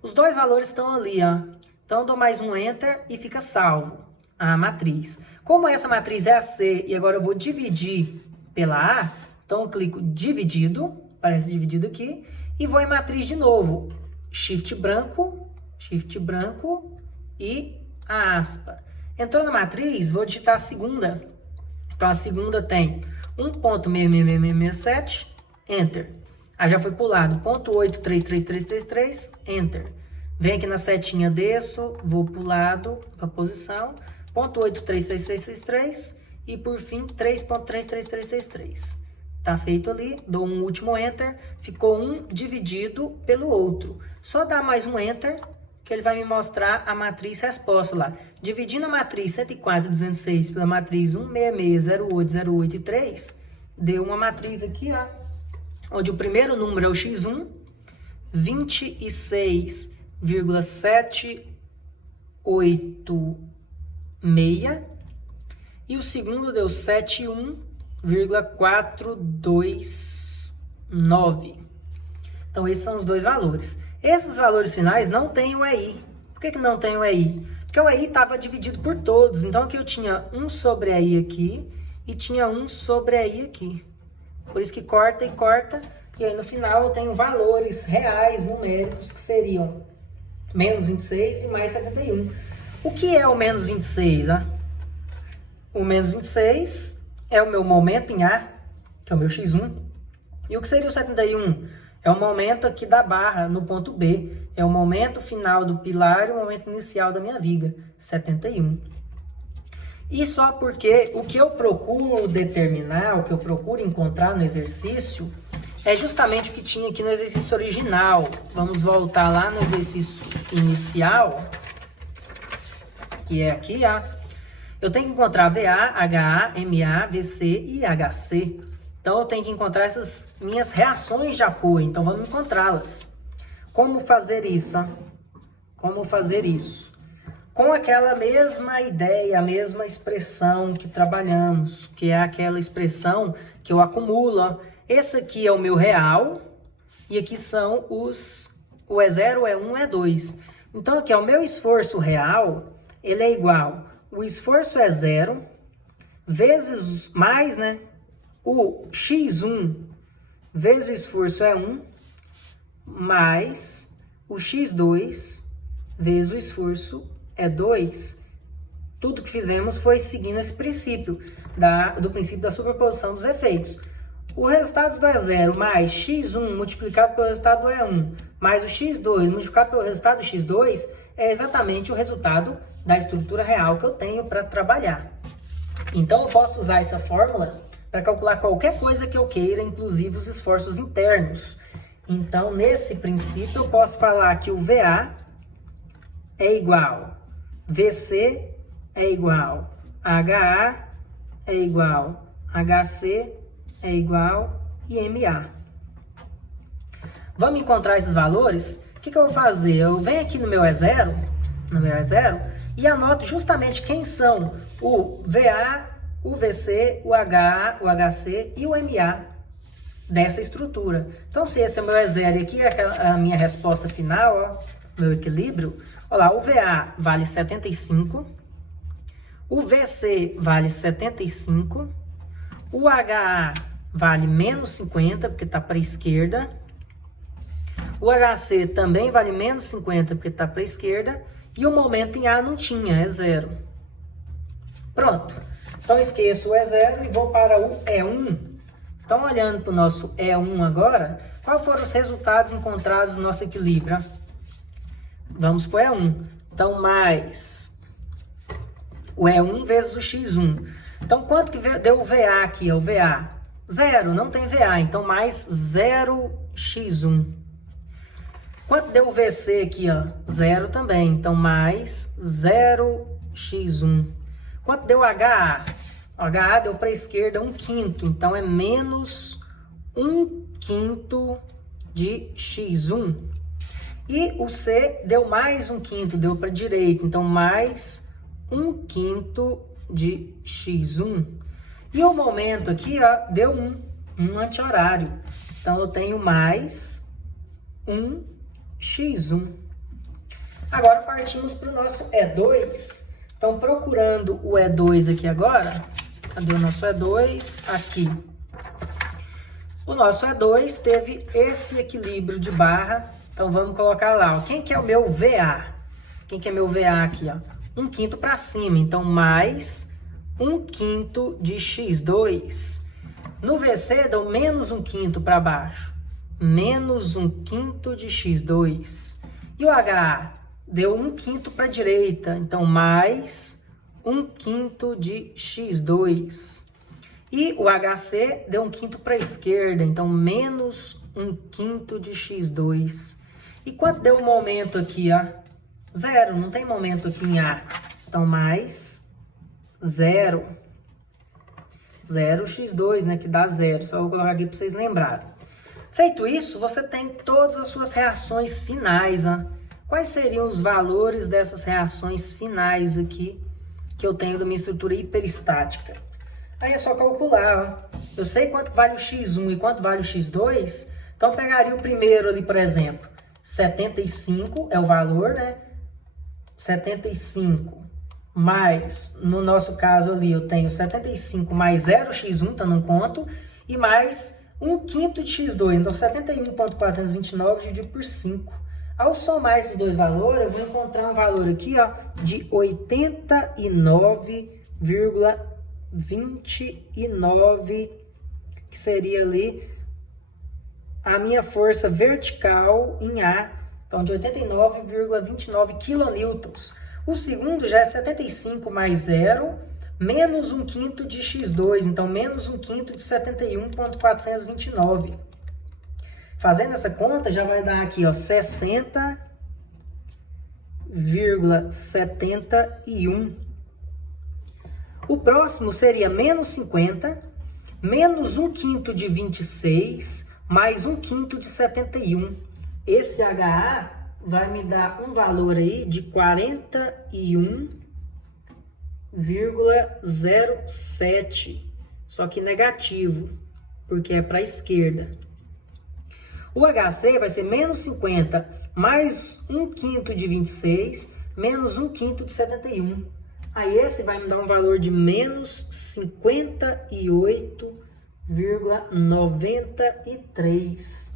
Os dois valores estão ali, ó. Então, eu dou mais um Enter e fica salvo a matriz. Como essa matriz é a C e agora eu vou dividir pela A, então eu clico dividido, aparece dividido aqui, e vou em matriz de novo. Shift branco e a aspa. Entrou na matriz, vou digitar a segunda. Então, a segunda tem 1.66667, Enter. Aí já foi para o lado, 0.833333, Enter. Vem aqui na setinha, desço, vou para o lado, para a posição, 0.833333 e por fim 3.33333. Tá feito ali, dou um último Enter, ficou um dividido pelo outro. Só dá mais um Enter que ele vai me mostrar a matriz resposta lá. Dividindo a matriz 104.206 pela matriz 166.08.08 e 3, deu uma matriz aqui, ó, onde o primeiro número é o x1, 26,786, e o segundo deu 71,429. Então, esses são os dois valores. Esses valores finais não tem o EI. Por que não tem o EI? Porque o EI estava dividido por todos. Então, aqui eu tinha 1 sobre EI aqui e tinha 1 sobre EI aqui. Por isso que corta e corta. E aí, no final, eu tenho valores reais, numéricos, que seriam menos 26 e mais 71. O que é o menos 26? Ah? O menos 26 é o meu momento em A, que é o meu x1. E o que seria o 71? É o momento aqui da barra no ponto B. É o momento final do pilar e o momento inicial da minha viga, 71. E só porque o que eu procuro determinar, o que eu procuro encontrar no exercício, é justamente o que tinha aqui no exercício original. Vamos voltar lá no exercício inicial, que é aqui, ó. Eu tenho que encontrar VA, HA, MA, VC e HC. Então, eu tenho que encontrar essas minhas reações de apoio. Então, vamos encontrá-las. Como fazer isso? Ó? Como fazer isso? Com aquela mesma ideia, a mesma expressão que trabalhamos, que é aquela expressão que eu acumulo. Ó. Esse aqui é o meu real, e aqui são os... O E0, E1, E2. Então, aqui, ó, o meu esforço real, ele é igual... O esforço é 0, vezes mais, né? O x1 vezes o esforço é 1, mais o x2 vezes o esforço é 2. Tudo que fizemos foi seguindo esse princípio, do princípio da superposição dos efeitos. O resultado do E0 mais x1 multiplicado pelo resultado do E1, mais o x2 multiplicado pelo resultado do x2, é exatamente o resultado da estrutura real que eu tenho para trabalhar. Então, eu posso usar essa fórmula para calcular qualquer coisa que eu queira, inclusive os esforços internos. Então, nesse princípio, eu posso falar que o VA é igual, VC é igual, HA é igual, HC é igual e MA. Vamos encontrar esses valores? O que eu vou fazer? Eu venho aqui no meu E0, e anoto justamente quem são o VA, o VC, o HA, o HC e o MA dessa estrutura. Então, se esse é o meu E0 e aqui é a minha resposta final, ó, meu equilíbrio, olha lá, o VA vale 75, o VC vale 75, o HA vale menos 50, porque está para a esquerda, o HC também vale menos 50, porque está para a esquerda, e o momento em A não tinha, é 0. Pronto. Então, esqueço o E0 e vou para o E1. Então, olhando para o nosso E1 agora, quais foram os resultados encontrados no nosso equilíbrio? Vamos para o E1. Então, mais o E1 vezes o X1. Então, quanto que deu o VA aqui? O VA? 0, não tem VA. Então, mais 0x1. Quanto deu o VC aqui? 0 também. Então, mais 0x1. Quanto deu o HA? O HA deu para a esquerda 1/5. Então, é menos 1/5 de x1. E o C deu mais 1/5, deu para a direita. Então, mais 1/5 de x1. E o momento aqui, deu 1 anti-horário. Então, eu tenho mais 1x1. Agora, partimos para o nosso E2. Então, procurando o E2 aqui agora, cadê o nosso E2? Aqui. O nosso E2 teve esse equilíbrio de barra. Então, vamos colocar lá. Quem que é o meu VA? Quem que é meu VA aqui? 1/5 para cima. Então, mais 1/5 de x2. No VC, deu menos 1/5 para baixo. Menos 1/5 de x2. E o HA? Deu 1/5 para a direita. Então, mais 1/5 de x2. E o HC deu 1/5 para a esquerda. Então, menos 1/5 de x2. E quanto deu o momento aqui? 0. Não tem momento aqui em A. Então, mais 0. 0x2, né? Que dá 0. Só vou colocar aqui para vocês lembrarem. Feito isso, você tem todas as suas reações finais. Quais seriam os valores dessas reações finais aqui que eu tenho da minha estrutura hiperestática? Aí é só calcular. Eu sei quanto vale o x1 e quanto vale o x2. Então, eu pegaria o primeiro ali, por exemplo. 75 é o valor, né? 75 mais, no nosso caso ali, eu tenho 75 mais 0x1, então não conto, e mais 1/5 de x2, então 71.429 dividido por 5. Ao somar esses dois valores, eu vou encontrar um valor aqui, de 89,29, que seria ali a minha força vertical em A, então de 89,29 kN. O segundo já é 75 mais 0, menos 1/5 de x2, então menos 1/5 de 71.429. Fazendo essa conta, já vai dar aqui, 60,71. O próximo seria menos 50, menos 1/5 de 26, mais 1/5 de 71. Esse HA vai me dar um valor aí de 41,07. Só que negativo, porque é para a esquerda. O HC vai ser menos 50, mais 1/5 de 26, menos 1/5 de 71. Aí esse vai me dar um valor de menos 58,93.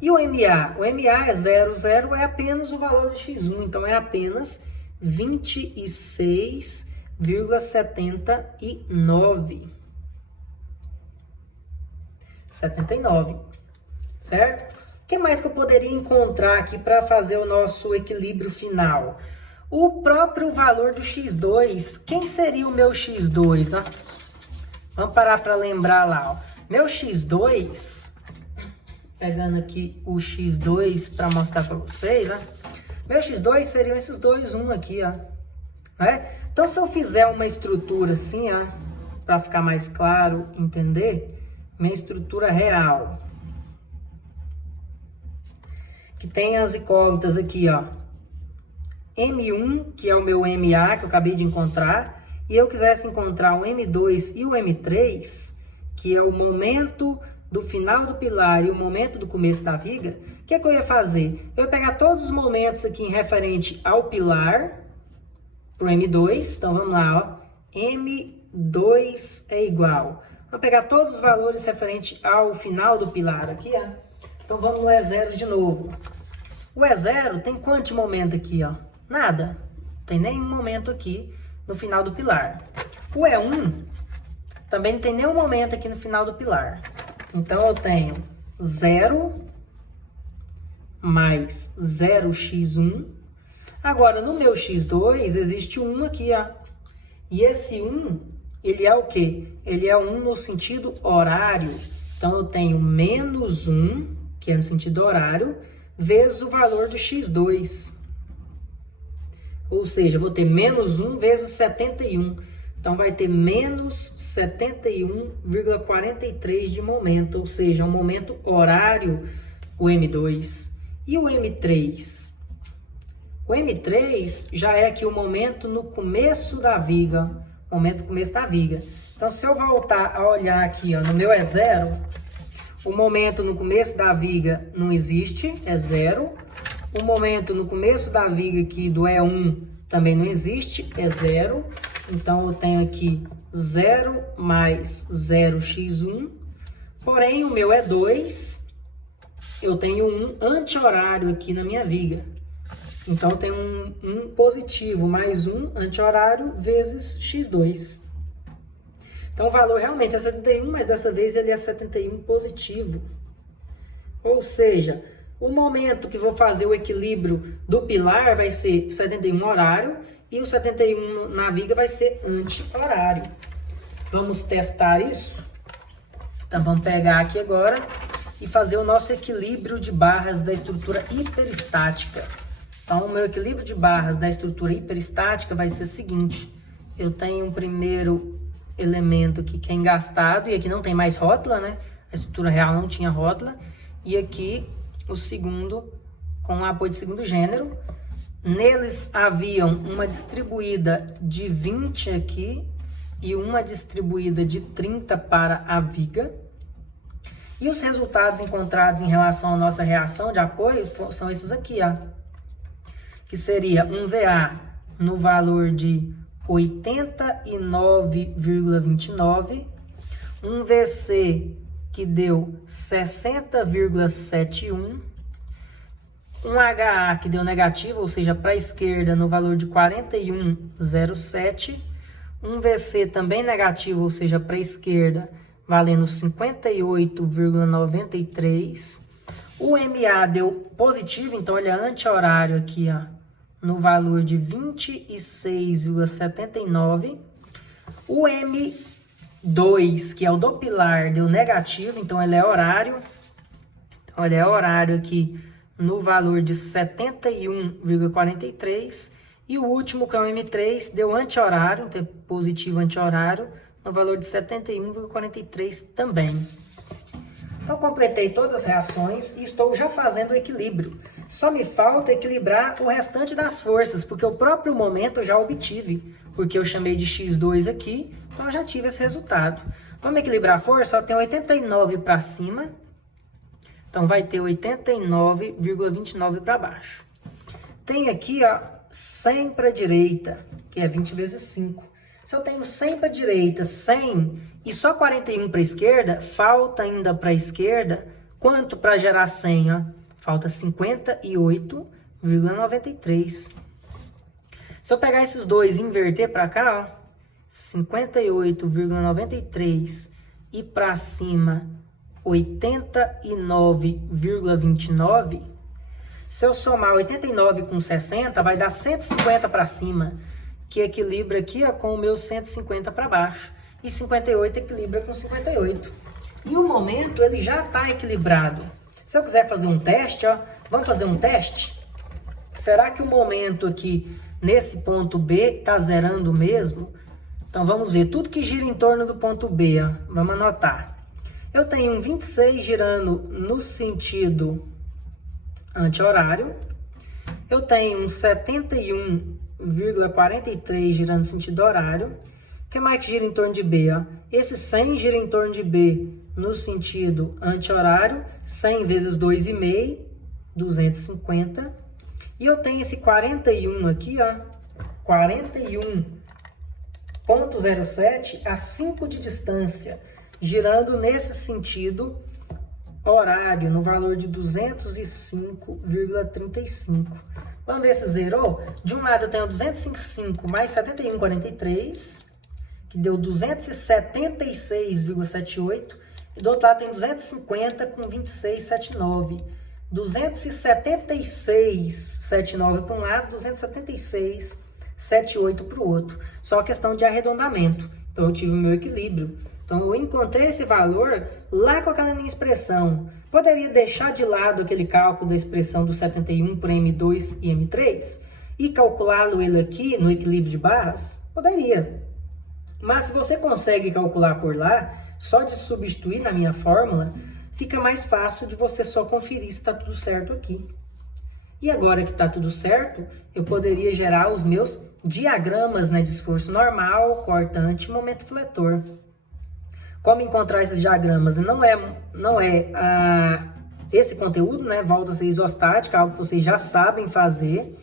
E o MA? O MA é 0, 0 é apenas o valor de x1, então é apenas 26,79. 79, certo? O que mais que eu poderia encontrar aqui para fazer o nosso equilíbrio final? O próprio valor do x2. Quem seria o meu x2? Vamos parar para lembrar lá. Meu x2, pegando aqui o x2 para mostrar para vocês. Meu x2 seriam esses dois 1 aqui. Então, se eu fizer uma estrutura assim, para ficar mais claro, entender, minha estrutura real, que tem as incógnitas aqui, M1, que é o meu MA, que eu acabei de encontrar, e eu quisesse encontrar o M2 e o M3, que é o momento do final do pilar e o momento do começo da viga, o que eu ia fazer? Eu ia pegar todos os momentos aqui em referente ao pilar, para o M2, então vamos lá, ó. M2 é igual. Vou pegar todos os valores referentes ao final do pilar aqui, ó. Então vamos no E0 de novo. O E0 tem quanto momento aqui, ó? Nada. Não tem nenhum momento aqui no final do pilar. O E1 também não tem nenhum momento aqui no final do pilar. Então eu tenho 0 mais 0x1. Agora, no meu x2, existe 1 aqui, ó. E esse 1, ele é o quê? Ele é 1 no sentido horário. Então, eu tenho menos 1, que é no sentido horário, vezes o valor do x2. Ou seja, eu vou ter menos 1 vezes 71. Então, vai ter menos 71,43 de momento. Ou seja, é um momento horário, o M2. E o M3? O M3 já é aqui o momento no começo da viga. Momento no começo da viga. Então, se eu voltar a olhar aqui, ó, no meu E0, o momento no começo da viga não existe, é 0. O momento no começo da viga aqui do E1 também não existe, é 0. Então, eu tenho aqui 0 mais 0x1. Porém, o meu E2, eu tenho um anti-horário aqui na minha viga. Então, eu tenho um positivo mais um anti-horário vezes x2. Então, o valor realmente é 71, mas dessa vez ele é 71 positivo. Ou seja, o momento que vou fazer o equilíbrio do pilar vai ser 71 horário e o 71 na viga vai ser anti-horário. Vamos testar isso? Então, vamos pegar aqui agora e fazer o nosso equilíbrio de barras da estrutura hiperestática. Então, o meu equilíbrio de barras da estrutura hiperestática vai ser o seguinte. Eu tenho um primeiro elemento aqui que é engastado, e aqui não tem mais rótula, né? A estrutura real não tinha rótula. E aqui o segundo, com o apoio de segundo gênero. Neles haviam uma distribuída de 20 aqui e uma distribuída de 30 para a viga. E os resultados encontrados em relação à nossa reação de apoio são esses aqui, ó. Que seria um VA no valor de 89,29, um VC que deu 60,71, um HA que deu negativo, ou seja, para a esquerda no valor de 41,07, um VC também negativo, ou seja, para a esquerda, valendo 58,93, o MA deu positivo, então ele é anti-horário aqui, ó, no valor de 26,79. O M2, que é o do pilar, deu negativo, então ele é horário. Então ele é horário aqui no valor de 71,43. E o último, que é o M3, deu anti-horário, então é positivo anti-horário, no valor de 71,43 também. Então, completei todas as reações e estou já fazendo o equilíbrio. Só me falta equilibrar o restante das forças, porque o próprio momento eu já obtive, porque eu chamei de x2 aqui, então eu já tive esse resultado. Vamos equilibrar a força, ó, tem 89 para cima, então vai ter 89,29 para baixo. Tem aqui, ó, 100 para a direita, que é 20 vezes 5. Se eu tenho 100 para a direita, 100 e só 41 para a esquerda, falta ainda para a esquerda, quanto para gerar 100? Ó? Falta 58,93. Se eu pegar esses dois e inverter para cá, ó, 58,93 e para cima 89,29, se eu somar 89 com 60, vai dar 150 para cima, que equilibra aqui, ó, com o meu 150 para baixo. E 58 equilibra com 58. E o momento, ele já está equilibrado. Se eu quiser fazer um teste, ó, vamos fazer um teste? Será que o momento aqui, nesse ponto B, está zerando mesmo? Então, vamos ver. Tudo que gira em torno do ponto B, ó, vamos anotar. Eu tenho um 26 girando no sentido anti-horário. Eu tenho um 71,43 girando no sentido horário. O que mais que gira em torno de B? Ó? Esse 100 gira em torno de B no sentido anti-horário. 100 vezes 2,5, 250. E eu tenho esse 41 aqui, ó. 41,07 a 5 de distância, girando nesse sentido horário, no valor de 205,35. Vamos ver se zerou? De um lado eu tenho 205 mais 71,43, que deu 276,78. E do outro lado tem 250 com 26,79. 276,79 para um lado, 276,78 para o outro. Só questão de arredondamento. Então eu tive o meu equilíbrio. Então eu encontrei esse valor lá com aquela minha expressão. Poderia deixar de lado aquele cálculo da expressão do 71 por M2 e M3 e calculá-lo ele aqui no equilíbrio de barras? Poderia. Mas se você consegue calcular por lá, só de substituir na minha fórmula, fica mais fácil de você só conferir se está tudo certo aqui. E agora que está tudo certo, eu poderia gerar os meus diagramas, né, de esforço normal, cortante e momento fletor. Como encontrar esses diagramas? Não é esse conteúdo, né, volta a ser isostática, algo que vocês já sabem fazer,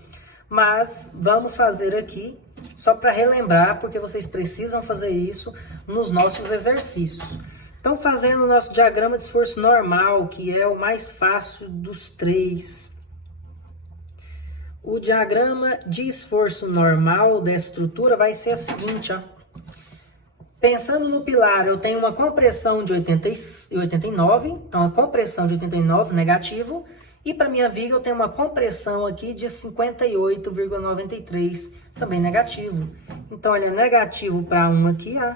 mas vamos fazer aqui só para relembrar, porque vocês precisam fazer isso nos nossos exercícios. Então, fazendo o nosso diagrama de esforço normal, que é o mais fácil dos três. O diagrama de esforço normal da estrutura vai ser a seguinte, ó. Pensando no pilar, eu tenho uma compressão de 89, então a compressão de 89 negativo, e para minha viga eu tenho uma compressão aqui de 58,93, também negativo. Então, olha, negativo para 1 aqui, ó,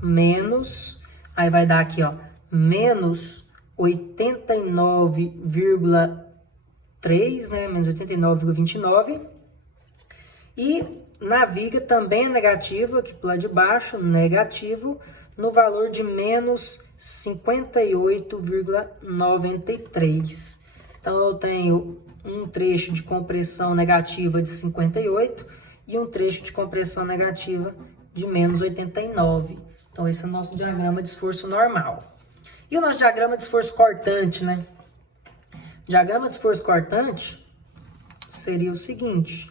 menos, aí vai dar aqui, ó, menos 89,3, né, menos 89,29, e na viga também é negativo, aqui pro lado de baixo, negativo, no valor de menos 58,93. Então, eu tenho um trecho de compressão negativa de 58 e um trecho de compressão negativa de menos 89. Então, esse é o nosso diagrama de esforço normal. E o nosso diagrama de esforço cortante, né? O diagrama de esforço cortante seria o seguinte.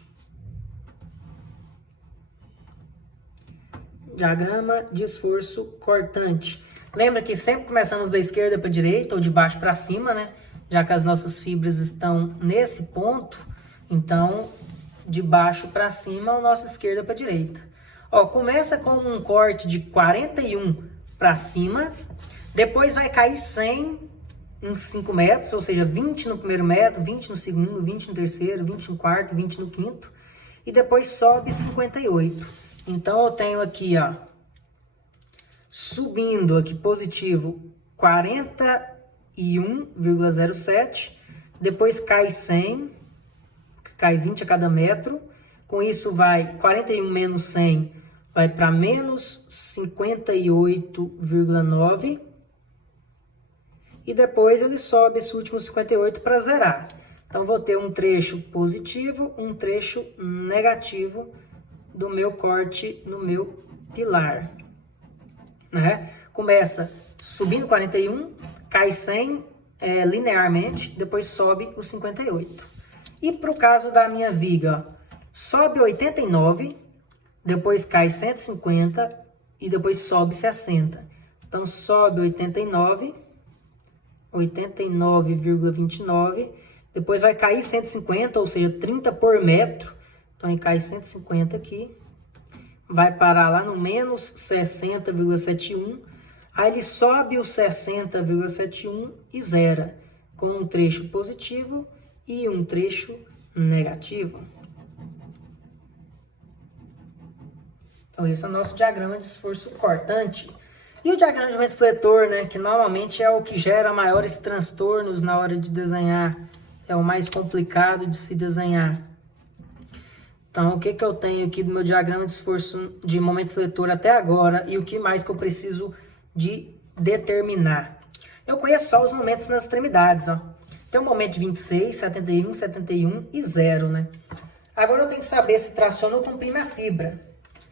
Diagrama de esforço cortante. Lembra que sempre começamos da esquerda para a direita ou de baixo para cima, né? Já que as nossas fibras estão nesse ponto, então de baixo para cima, o nosso esquerda para a direita. Ó, começa com um corte de 41 para cima, depois vai cair 100 em 5 metros, ou seja, 20 no primeiro metro, 20 no segundo, 20 no terceiro, 20 no quarto, 20 no quinto, e depois sobe 58. Então, eu tenho aqui, ó, subindo aqui positivo 41,07, depois cai 100, cai 20 a cada metro, com isso vai 41 menos 100, vai para menos 58,9, e depois ele sobe esse último 58 para zerar. Então, vou ter um trecho positivo, um trecho negativo do meu corte no meu pilar, né? Começa subindo 41, cai 100 linearmente, depois sobe os 58. E para o caso da minha viga, ó, sobe 89, depois cai 150 e depois sobe 60. Então, sobe 89, 89,29, depois vai cair 150, ou seja, 30 por metro. Então, aí cai 150 aqui, vai parar lá no menos 60,71, aí ele sobe o 60,71 e zera, com um trecho positivo e um trecho negativo. Então, esse é o nosso diagrama de esforço cortante. E o diagrama de momento fletor, né, que normalmente é o que gera maiores transtornos na hora de desenhar, é o mais complicado de se desenhar. Então, o que eu tenho aqui do meu diagrama de esforço de momento fletor até agora e o que mais que eu preciso de determinar? Eu conheço só os momentos nas extremidades, ó. Tem um momento de 26, 71, 71 e 0, né? Agora eu tenho que saber se traciona ou comprime a fibra.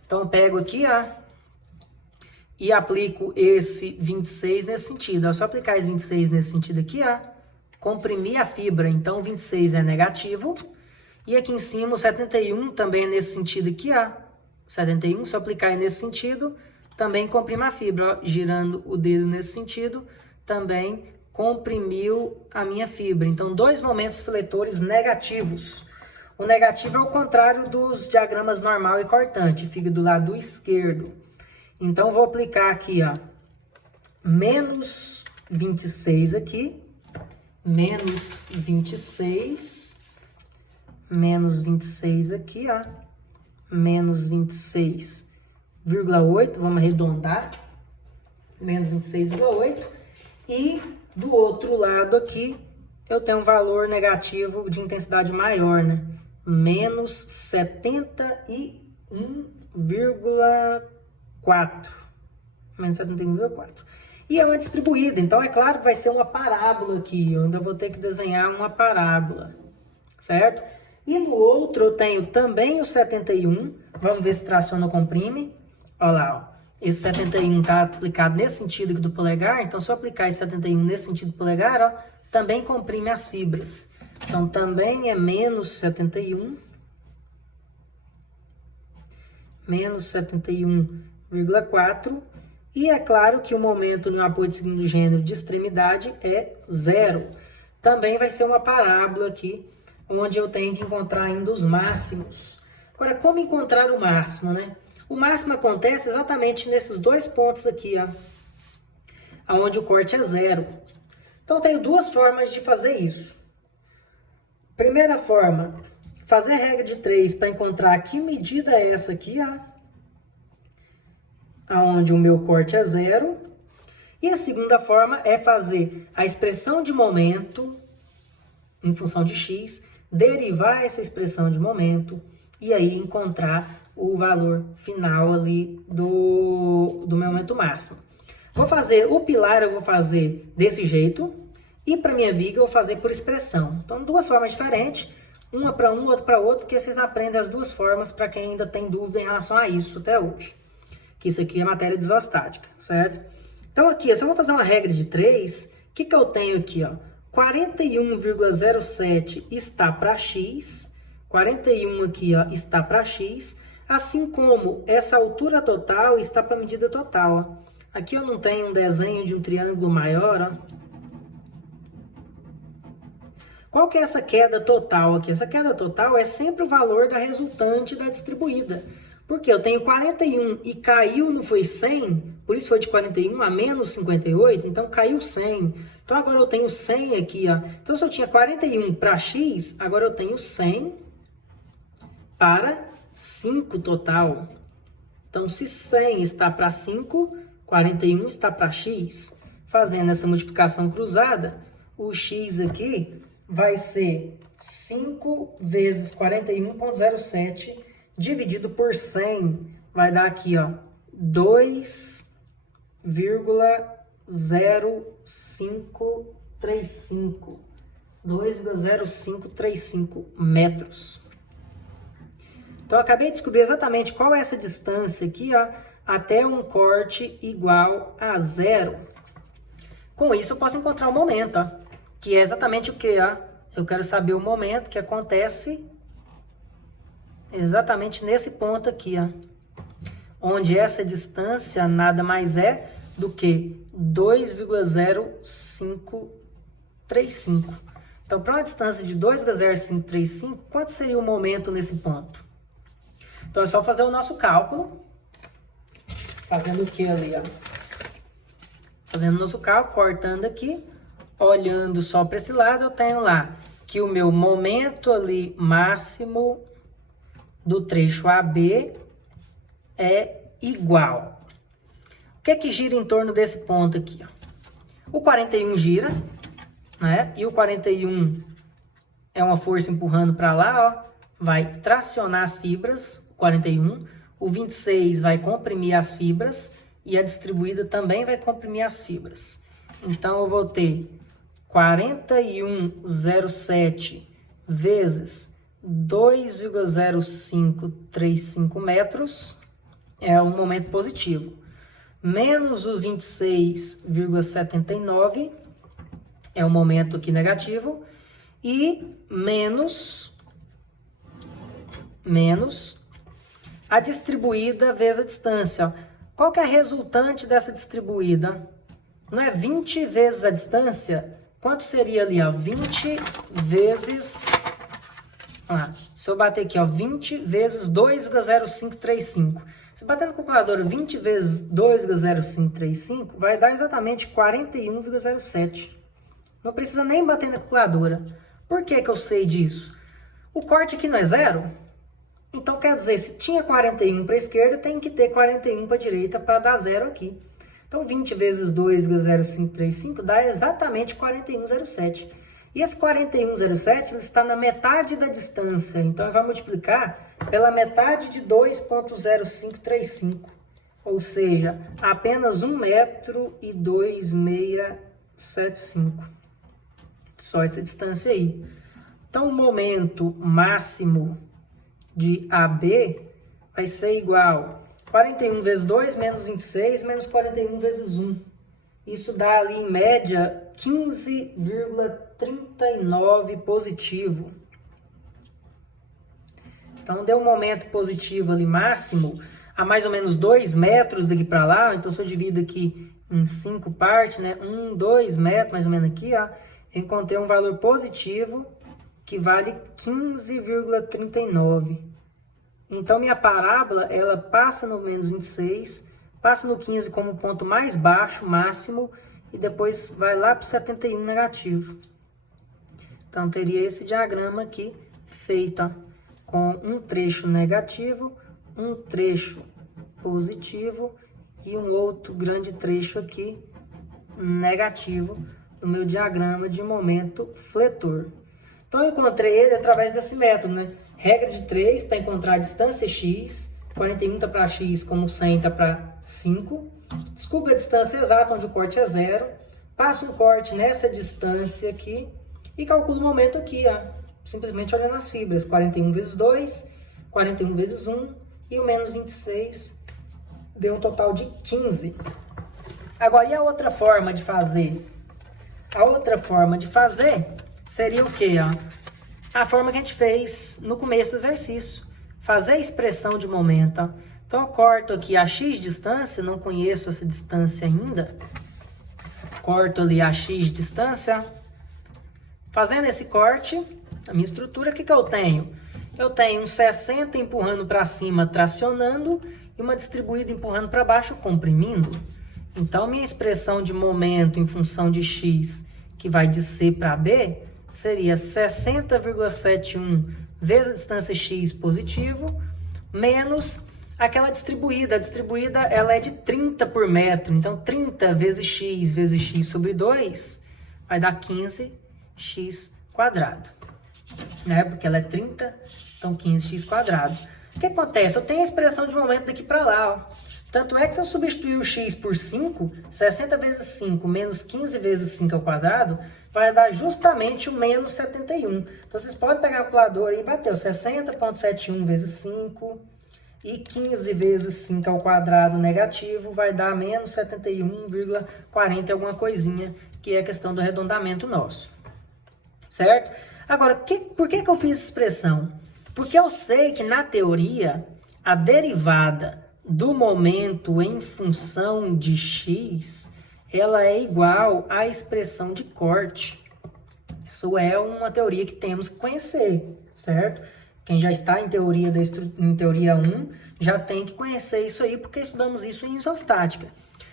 Então eu pego aqui, ó, e aplico esse 26 nesse sentido. É só aplicar esse 26 nesse sentido aqui, ó, comprimir a fibra. Então o 26 é negativo. E aqui em cima o 71 também é nesse sentido aqui, ó. 71, se eu aplicar nesse sentido, também comprime a fibra, ó, girando o dedo nesse sentido, também comprimiu a minha fibra. Então, dois momentos fletores negativos. O negativo é o contrário dos diagramas normal e cortante, fica do lado esquerdo. Então, vou aplicar aqui, ó, menos 26 aqui, menos 26 aqui, ó, menos 26,8, vamos arredondar, menos 26,8, e do outro lado aqui, eu tenho um valor negativo de intensidade maior, né? Menos 71,4. Menos 71,4. E é uma distribuída, então é claro que vai ser uma parábola aqui. Eu ainda vou ter que desenhar uma parábola, certo? E no outro eu tenho também o 71. Vamos ver se traciona ou comprime. Olha lá, ó. Esse 71 está aplicado nesse sentido aqui do polegar, então se eu aplicar esse 71 nesse sentido do polegar, ó, também comprime as fibras. Então também é menos 71, menos 71,4, e é claro que o momento no apoio de segundo gênero de extremidade é 0. Também vai ser uma parábola aqui, onde eu tenho que encontrar ainda os máximos. Agora, como encontrar o máximo, né? O máximo acontece exatamente nesses dois pontos aqui, ó, onde o corte é 0. Então, eu tenho duas formas de fazer isso. Primeira forma, fazer regra de 3 para encontrar que medida é essa aqui, ó, onde o meu corte é 0. E a segunda forma é fazer a expressão de momento em função de x, derivar essa expressão de momento e aí encontrar o valor final ali do meu momento máximo. Vou fazer o pilar, eu vou fazer desse jeito, e para minha viga eu vou fazer por expressão. Então, duas formas diferentes, uma para um, outra para outro, porque vocês aprendem as duas formas para quem ainda tem dúvida em relação a isso até hoje. Que isso aqui é matéria de isostática, certo? Então, aqui, se eu vou fazer uma regra de 3, o que eu tenho aqui, ó? 41,07 está para x, 41 aqui, ó, está para x, assim como essa altura total está para a medida total, ó. Aqui eu não tenho um desenho de um triângulo maior, ó. Qual que é essa queda total aqui? Essa queda total é sempre o valor da resultante da distribuída. Porque eu tenho 41 e caiu, não foi 100, por isso foi de 41 a menos 58, então caiu 100. Então agora eu tenho 100 aqui, ó. Então se eu tinha 41 para x, agora eu tenho 100 para 5 total. Então se 100 está para 5, 41 está para x. Fazendo essa multiplicação cruzada, o x aqui vai ser 5 vezes 41,07 dividido por 100, vai dar aqui, ó, 2,0535. 2,0535 metros. Então, eu acabei de descobrir exatamente qual é essa distância aqui, ó, até um corte igual a 0. Com isso, eu posso encontrar o momento, ó, que é exatamente o que, ó? Eu quero saber o momento que acontece exatamente nesse ponto aqui, ó, onde essa distância nada mais é do que 2,0535. Então, para uma distância de 2,0535, quanto seria o momento nesse ponto? Então, é só fazer o nosso cálculo. Fazendo o que ali, ó? Fazendo o nosso cálculo, cortando aqui, olhando só para esse lado, eu tenho lá que o meu momento ali máximo do trecho AB é igual. O que é que gira em torno desse ponto aqui, ó? O 41 gira, né? E o 41 é uma força empurrando para lá, ó. Vai tracionar as fibras, o 41. O 26 vai comprimir as fibras e a distribuída também vai comprimir as fibras. Então, eu vou ter 41,07 vezes 2,0535 metros é um momento positivo. Menos o 26,79 é um momento aqui negativo. E menos a distribuída vezes a distância. Qual que é a resultante dessa distribuída? Não é 20 vezes a distância? Quanto seria ali, ó? 20 vezes... se eu bater aqui, ó, 20 vezes 2,0535. Se bater na calculadora 20 vezes 2,0535, vai dar exatamente 41,07. Não precisa nem bater na calculadora. Por que que eu sei disso? O corte aqui não é zero? Então, quer dizer, se tinha 41 para a esquerda, tem que ter 41 para a direita para dar zero aqui. Então, 20 vezes 2,0535 dá exatamente 41,07. E esse 41,07 está na metade da distância. Então, ele vai multiplicar pela metade de 2,0535. Ou seja, apenas 1,2675 m. Só essa distância aí. Então, o momento máximo de AB vai ser igual a 41 vezes 2 menos 26 menos 41 vezes 1. Isso dá ali, em média, 15,39 positivo. Então, deu um momento positivo ali máximo a mais ou menos 2 metros daqui para lá. Então, se eu divido aqui em 5 partes, né? 2 metros, mais ou menos aqui, ó. Eu encontrei um valor positivo que vale 15,39. Então, minha parábola, ela passa no menos 26, passa no 15 como ponto mais baixo, máximo, e depois vai lá para o 71 negativo. Então, teria esse diagrama aqui feito, ó, com um trecho negativo, um trecho positivo e um outro grande trecho aqui negativo no meu diagrama de momento fletor. Então, eu encontrei ele através desse método, né? Regra de 3 para encontrar a distância x. 41 está para x, como 100 está para 5. Descubra a distância exata, onde o corte é 0. Passa um corte nessa distância aqui e calcula o momento aqui, ó. Simplesmente olhando as fibras. 41 vezes 2, 41 vezes 1 e o menos 26 deu um total de 15. Agora, e a outra forma de fazer? A outra forma de fazer seria o quê, ó? A forma que a gente fez no começo do exercício. Fazer a expressão de momento, ó. Então, eu corto aqui a x distância, não conheço essa distância ainda. Corto ali a x distância. Fazendo esse corte, a minha estrutura, o que que eu tenho? Eu tenho um 60 empurrando para cima, tracionando, e uma distribuída empurrando para baixo, comprimindo. Então, minha expressão de momento em função de x, que vai de C para B, seria 60,71 vezes a distância x positivo, menos aquela distribuída. A distribuída, ela é de 30 por metro. Então, 30 vezes x sobre 2 vai dar 15x quadrado. Né? Porque ela é 30, então 15x quadrado. O que acontece? Eu tenho a expressão de momento daqui para lá, ó. Tanto é que se eu substituir o x por 5, 60 vezes 5 menos 15 vezes 5 ao quadrado, vai dar justamente o menos 71. Então, vocês podem pegar a calculadora e bater o 60,71 vezes 5 e 15 vezes 5 ao quadrado negativo vai dar menos 71,40 alguma coisinha, que é a questão do arredondamento nosso. Certo? Agora, por que eu fiz essa expressão? Porque eu sei que na teoria, a derivada do momento em função de x, ela é igual à expressão de corte. Isso é uma teoria que temos que conhecer, certo? Quem já está em teoria, em teoria 1 já tem que conhecer isso aí, porque estudamos isso em isostática.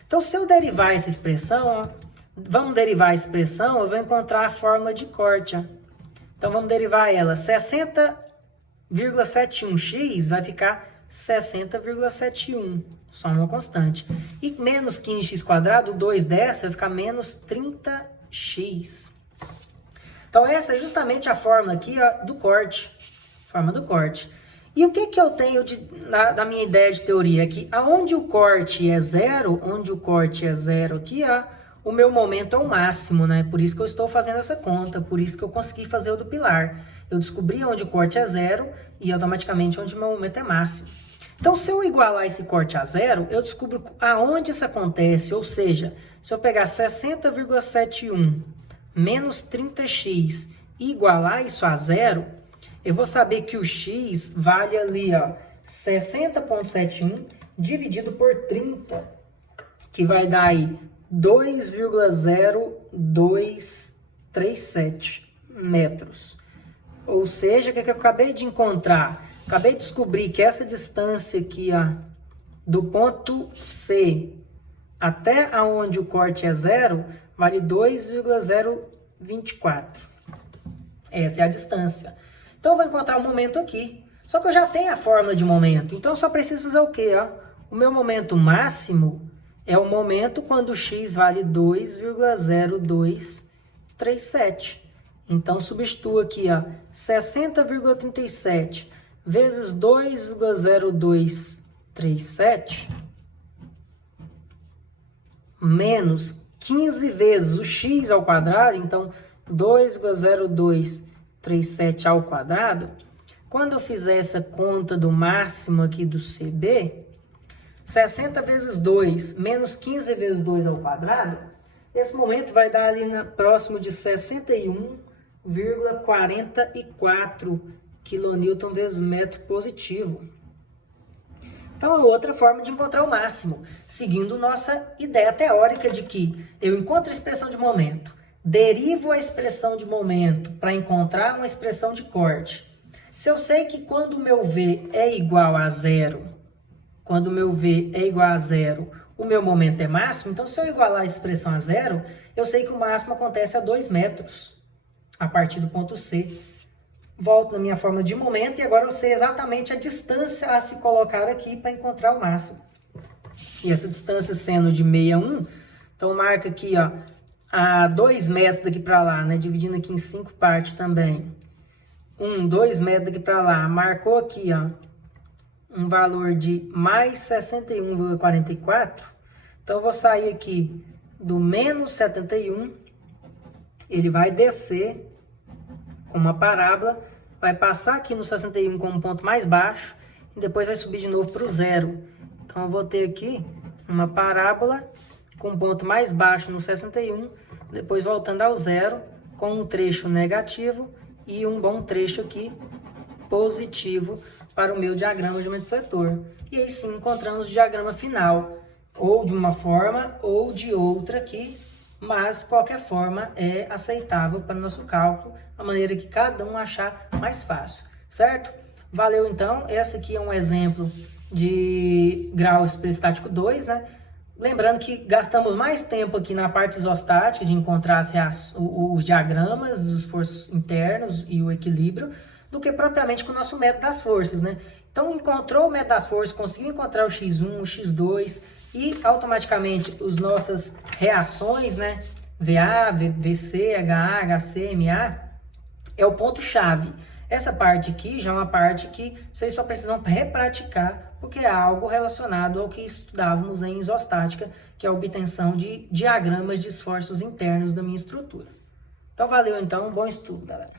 Então, se eu derivar essa expressão, ó, vamos derivar a expressão, eu vou encontrar a fórmula de corte. Ó. Então, vamos derivar ela. 60,71x vai ficar 60,71, só uma constante. E menos 15x quadrado, 2 dessa vai ficar menos 30x. Então, essa é justamente a fórmula aqui, ó, do corte. Forma do corte. E o que que eu tenho da minha ideia de teoria aqui? Aonde o corte é zero, onde o corte é zero aqui, ó, o meu momento é o máximo, né? Por isso que eu estou fazendo essa conta, por isso que eu consegui fazer o do pilar. Eu descobri onde o corte é zero e automaticamente onde o meu momento é máximo. Então, se eu igualar esse corte a zero, eu descubro aonde isso acontece, ou seja, se eu pegar 60,71 menos 30x e igualar isso a zero, eu vou saber que o x vale ali, ó, 60,71 dividido por 30, que vai dar aí 2,0237 metros. Ou seja, o que eu acabei de encontrar? Acabei de descobrir que essa distância aqui, ó, do ponto C até aonde o corte é zero, vale 2,024. Essa é a distância. Então, eu vou encontrar o momento aqui. Só que eu já tenho a fórmula de momento. Então, eu só preciso fazer o quê? Ó? O meu momento máximo é o momento quando o x vale 2,0237. Então, substituo aqui, ó, 60,37 vezes 2,0237 menos 15 vezes o x ao quadrado, então 2,0237 ao quadrado. Quando eu fizer essa conta do máximo aqui do CB, 60 vezes 2 menos 15 vezes 2 ao quadrado, esse momento vai dar ali próximo de 61,44 kN vezes metro positivo. Então, é outra forma de encontrar o máximo, seguindo nossa ideia teórica de que eu encontro a expressão de momento, derivo a expressão de momento para encontrar uma expressão de corte. Se eu sei que quando o meu V é igual a zero, o meu momento é máximo, então se eu igualar a expressão a zero, eu sei que o máximo acontece a 2 metros, a partir do ponto C. Volto na minha fórmula de momento e agora eu sei exatamente a distância a se colocar aqui para encontrar o máximo. E essa distância sendo de 61, então marca aqui, ó, a 2 metros daqui para lá, né? Dividindo aqui em 5 partes também. 2 metros daqui para lá. Marcou aqui, ó, um valor de mais 61,44. Então eu vou sair aqui do menos 71. Ele vai descer com uma parábola, vai passar aqui no 61 como ponto mais baixo e depois vai subir de novo para o zero. Então, eu vou ter aqui uma parábola com um ponto mais baixo no 61, depois voltando ao zero, com um trecho negativo e um bom trecho aqui positivo para o meu diagrama de aumento fletor. E aí sim encontramos o diagrama final, ou de uma forma ou de outra aqui, mas de qualquer forma é aceitável para o nosso cálculo, a maneira que cada um achar mais fácil, certo? Valeu então, esse aqui é um exemplo de grau superestático 2, né? Lembrando que gastamos mais tempo aqui na parte isostática de encontrar os diagramas dos esforços internos e o equilíbrio, do que propriamente com o nosso método das forças, né? Então, encontrou o método das forças, conseguiu encontrar o x1, o x2 e automaticamente as nossas reações, né? VA, VC, HA, HC, MA, é o ponto-chave. Essa parte aqui já é uma parte que vocês só precisam repraticar, porque é algo relacionado ao que estudávamos em isostática, que é a obtenção de diagramas de esforços internos da minha estrutura. Então, valeu então, bom estudo, galera.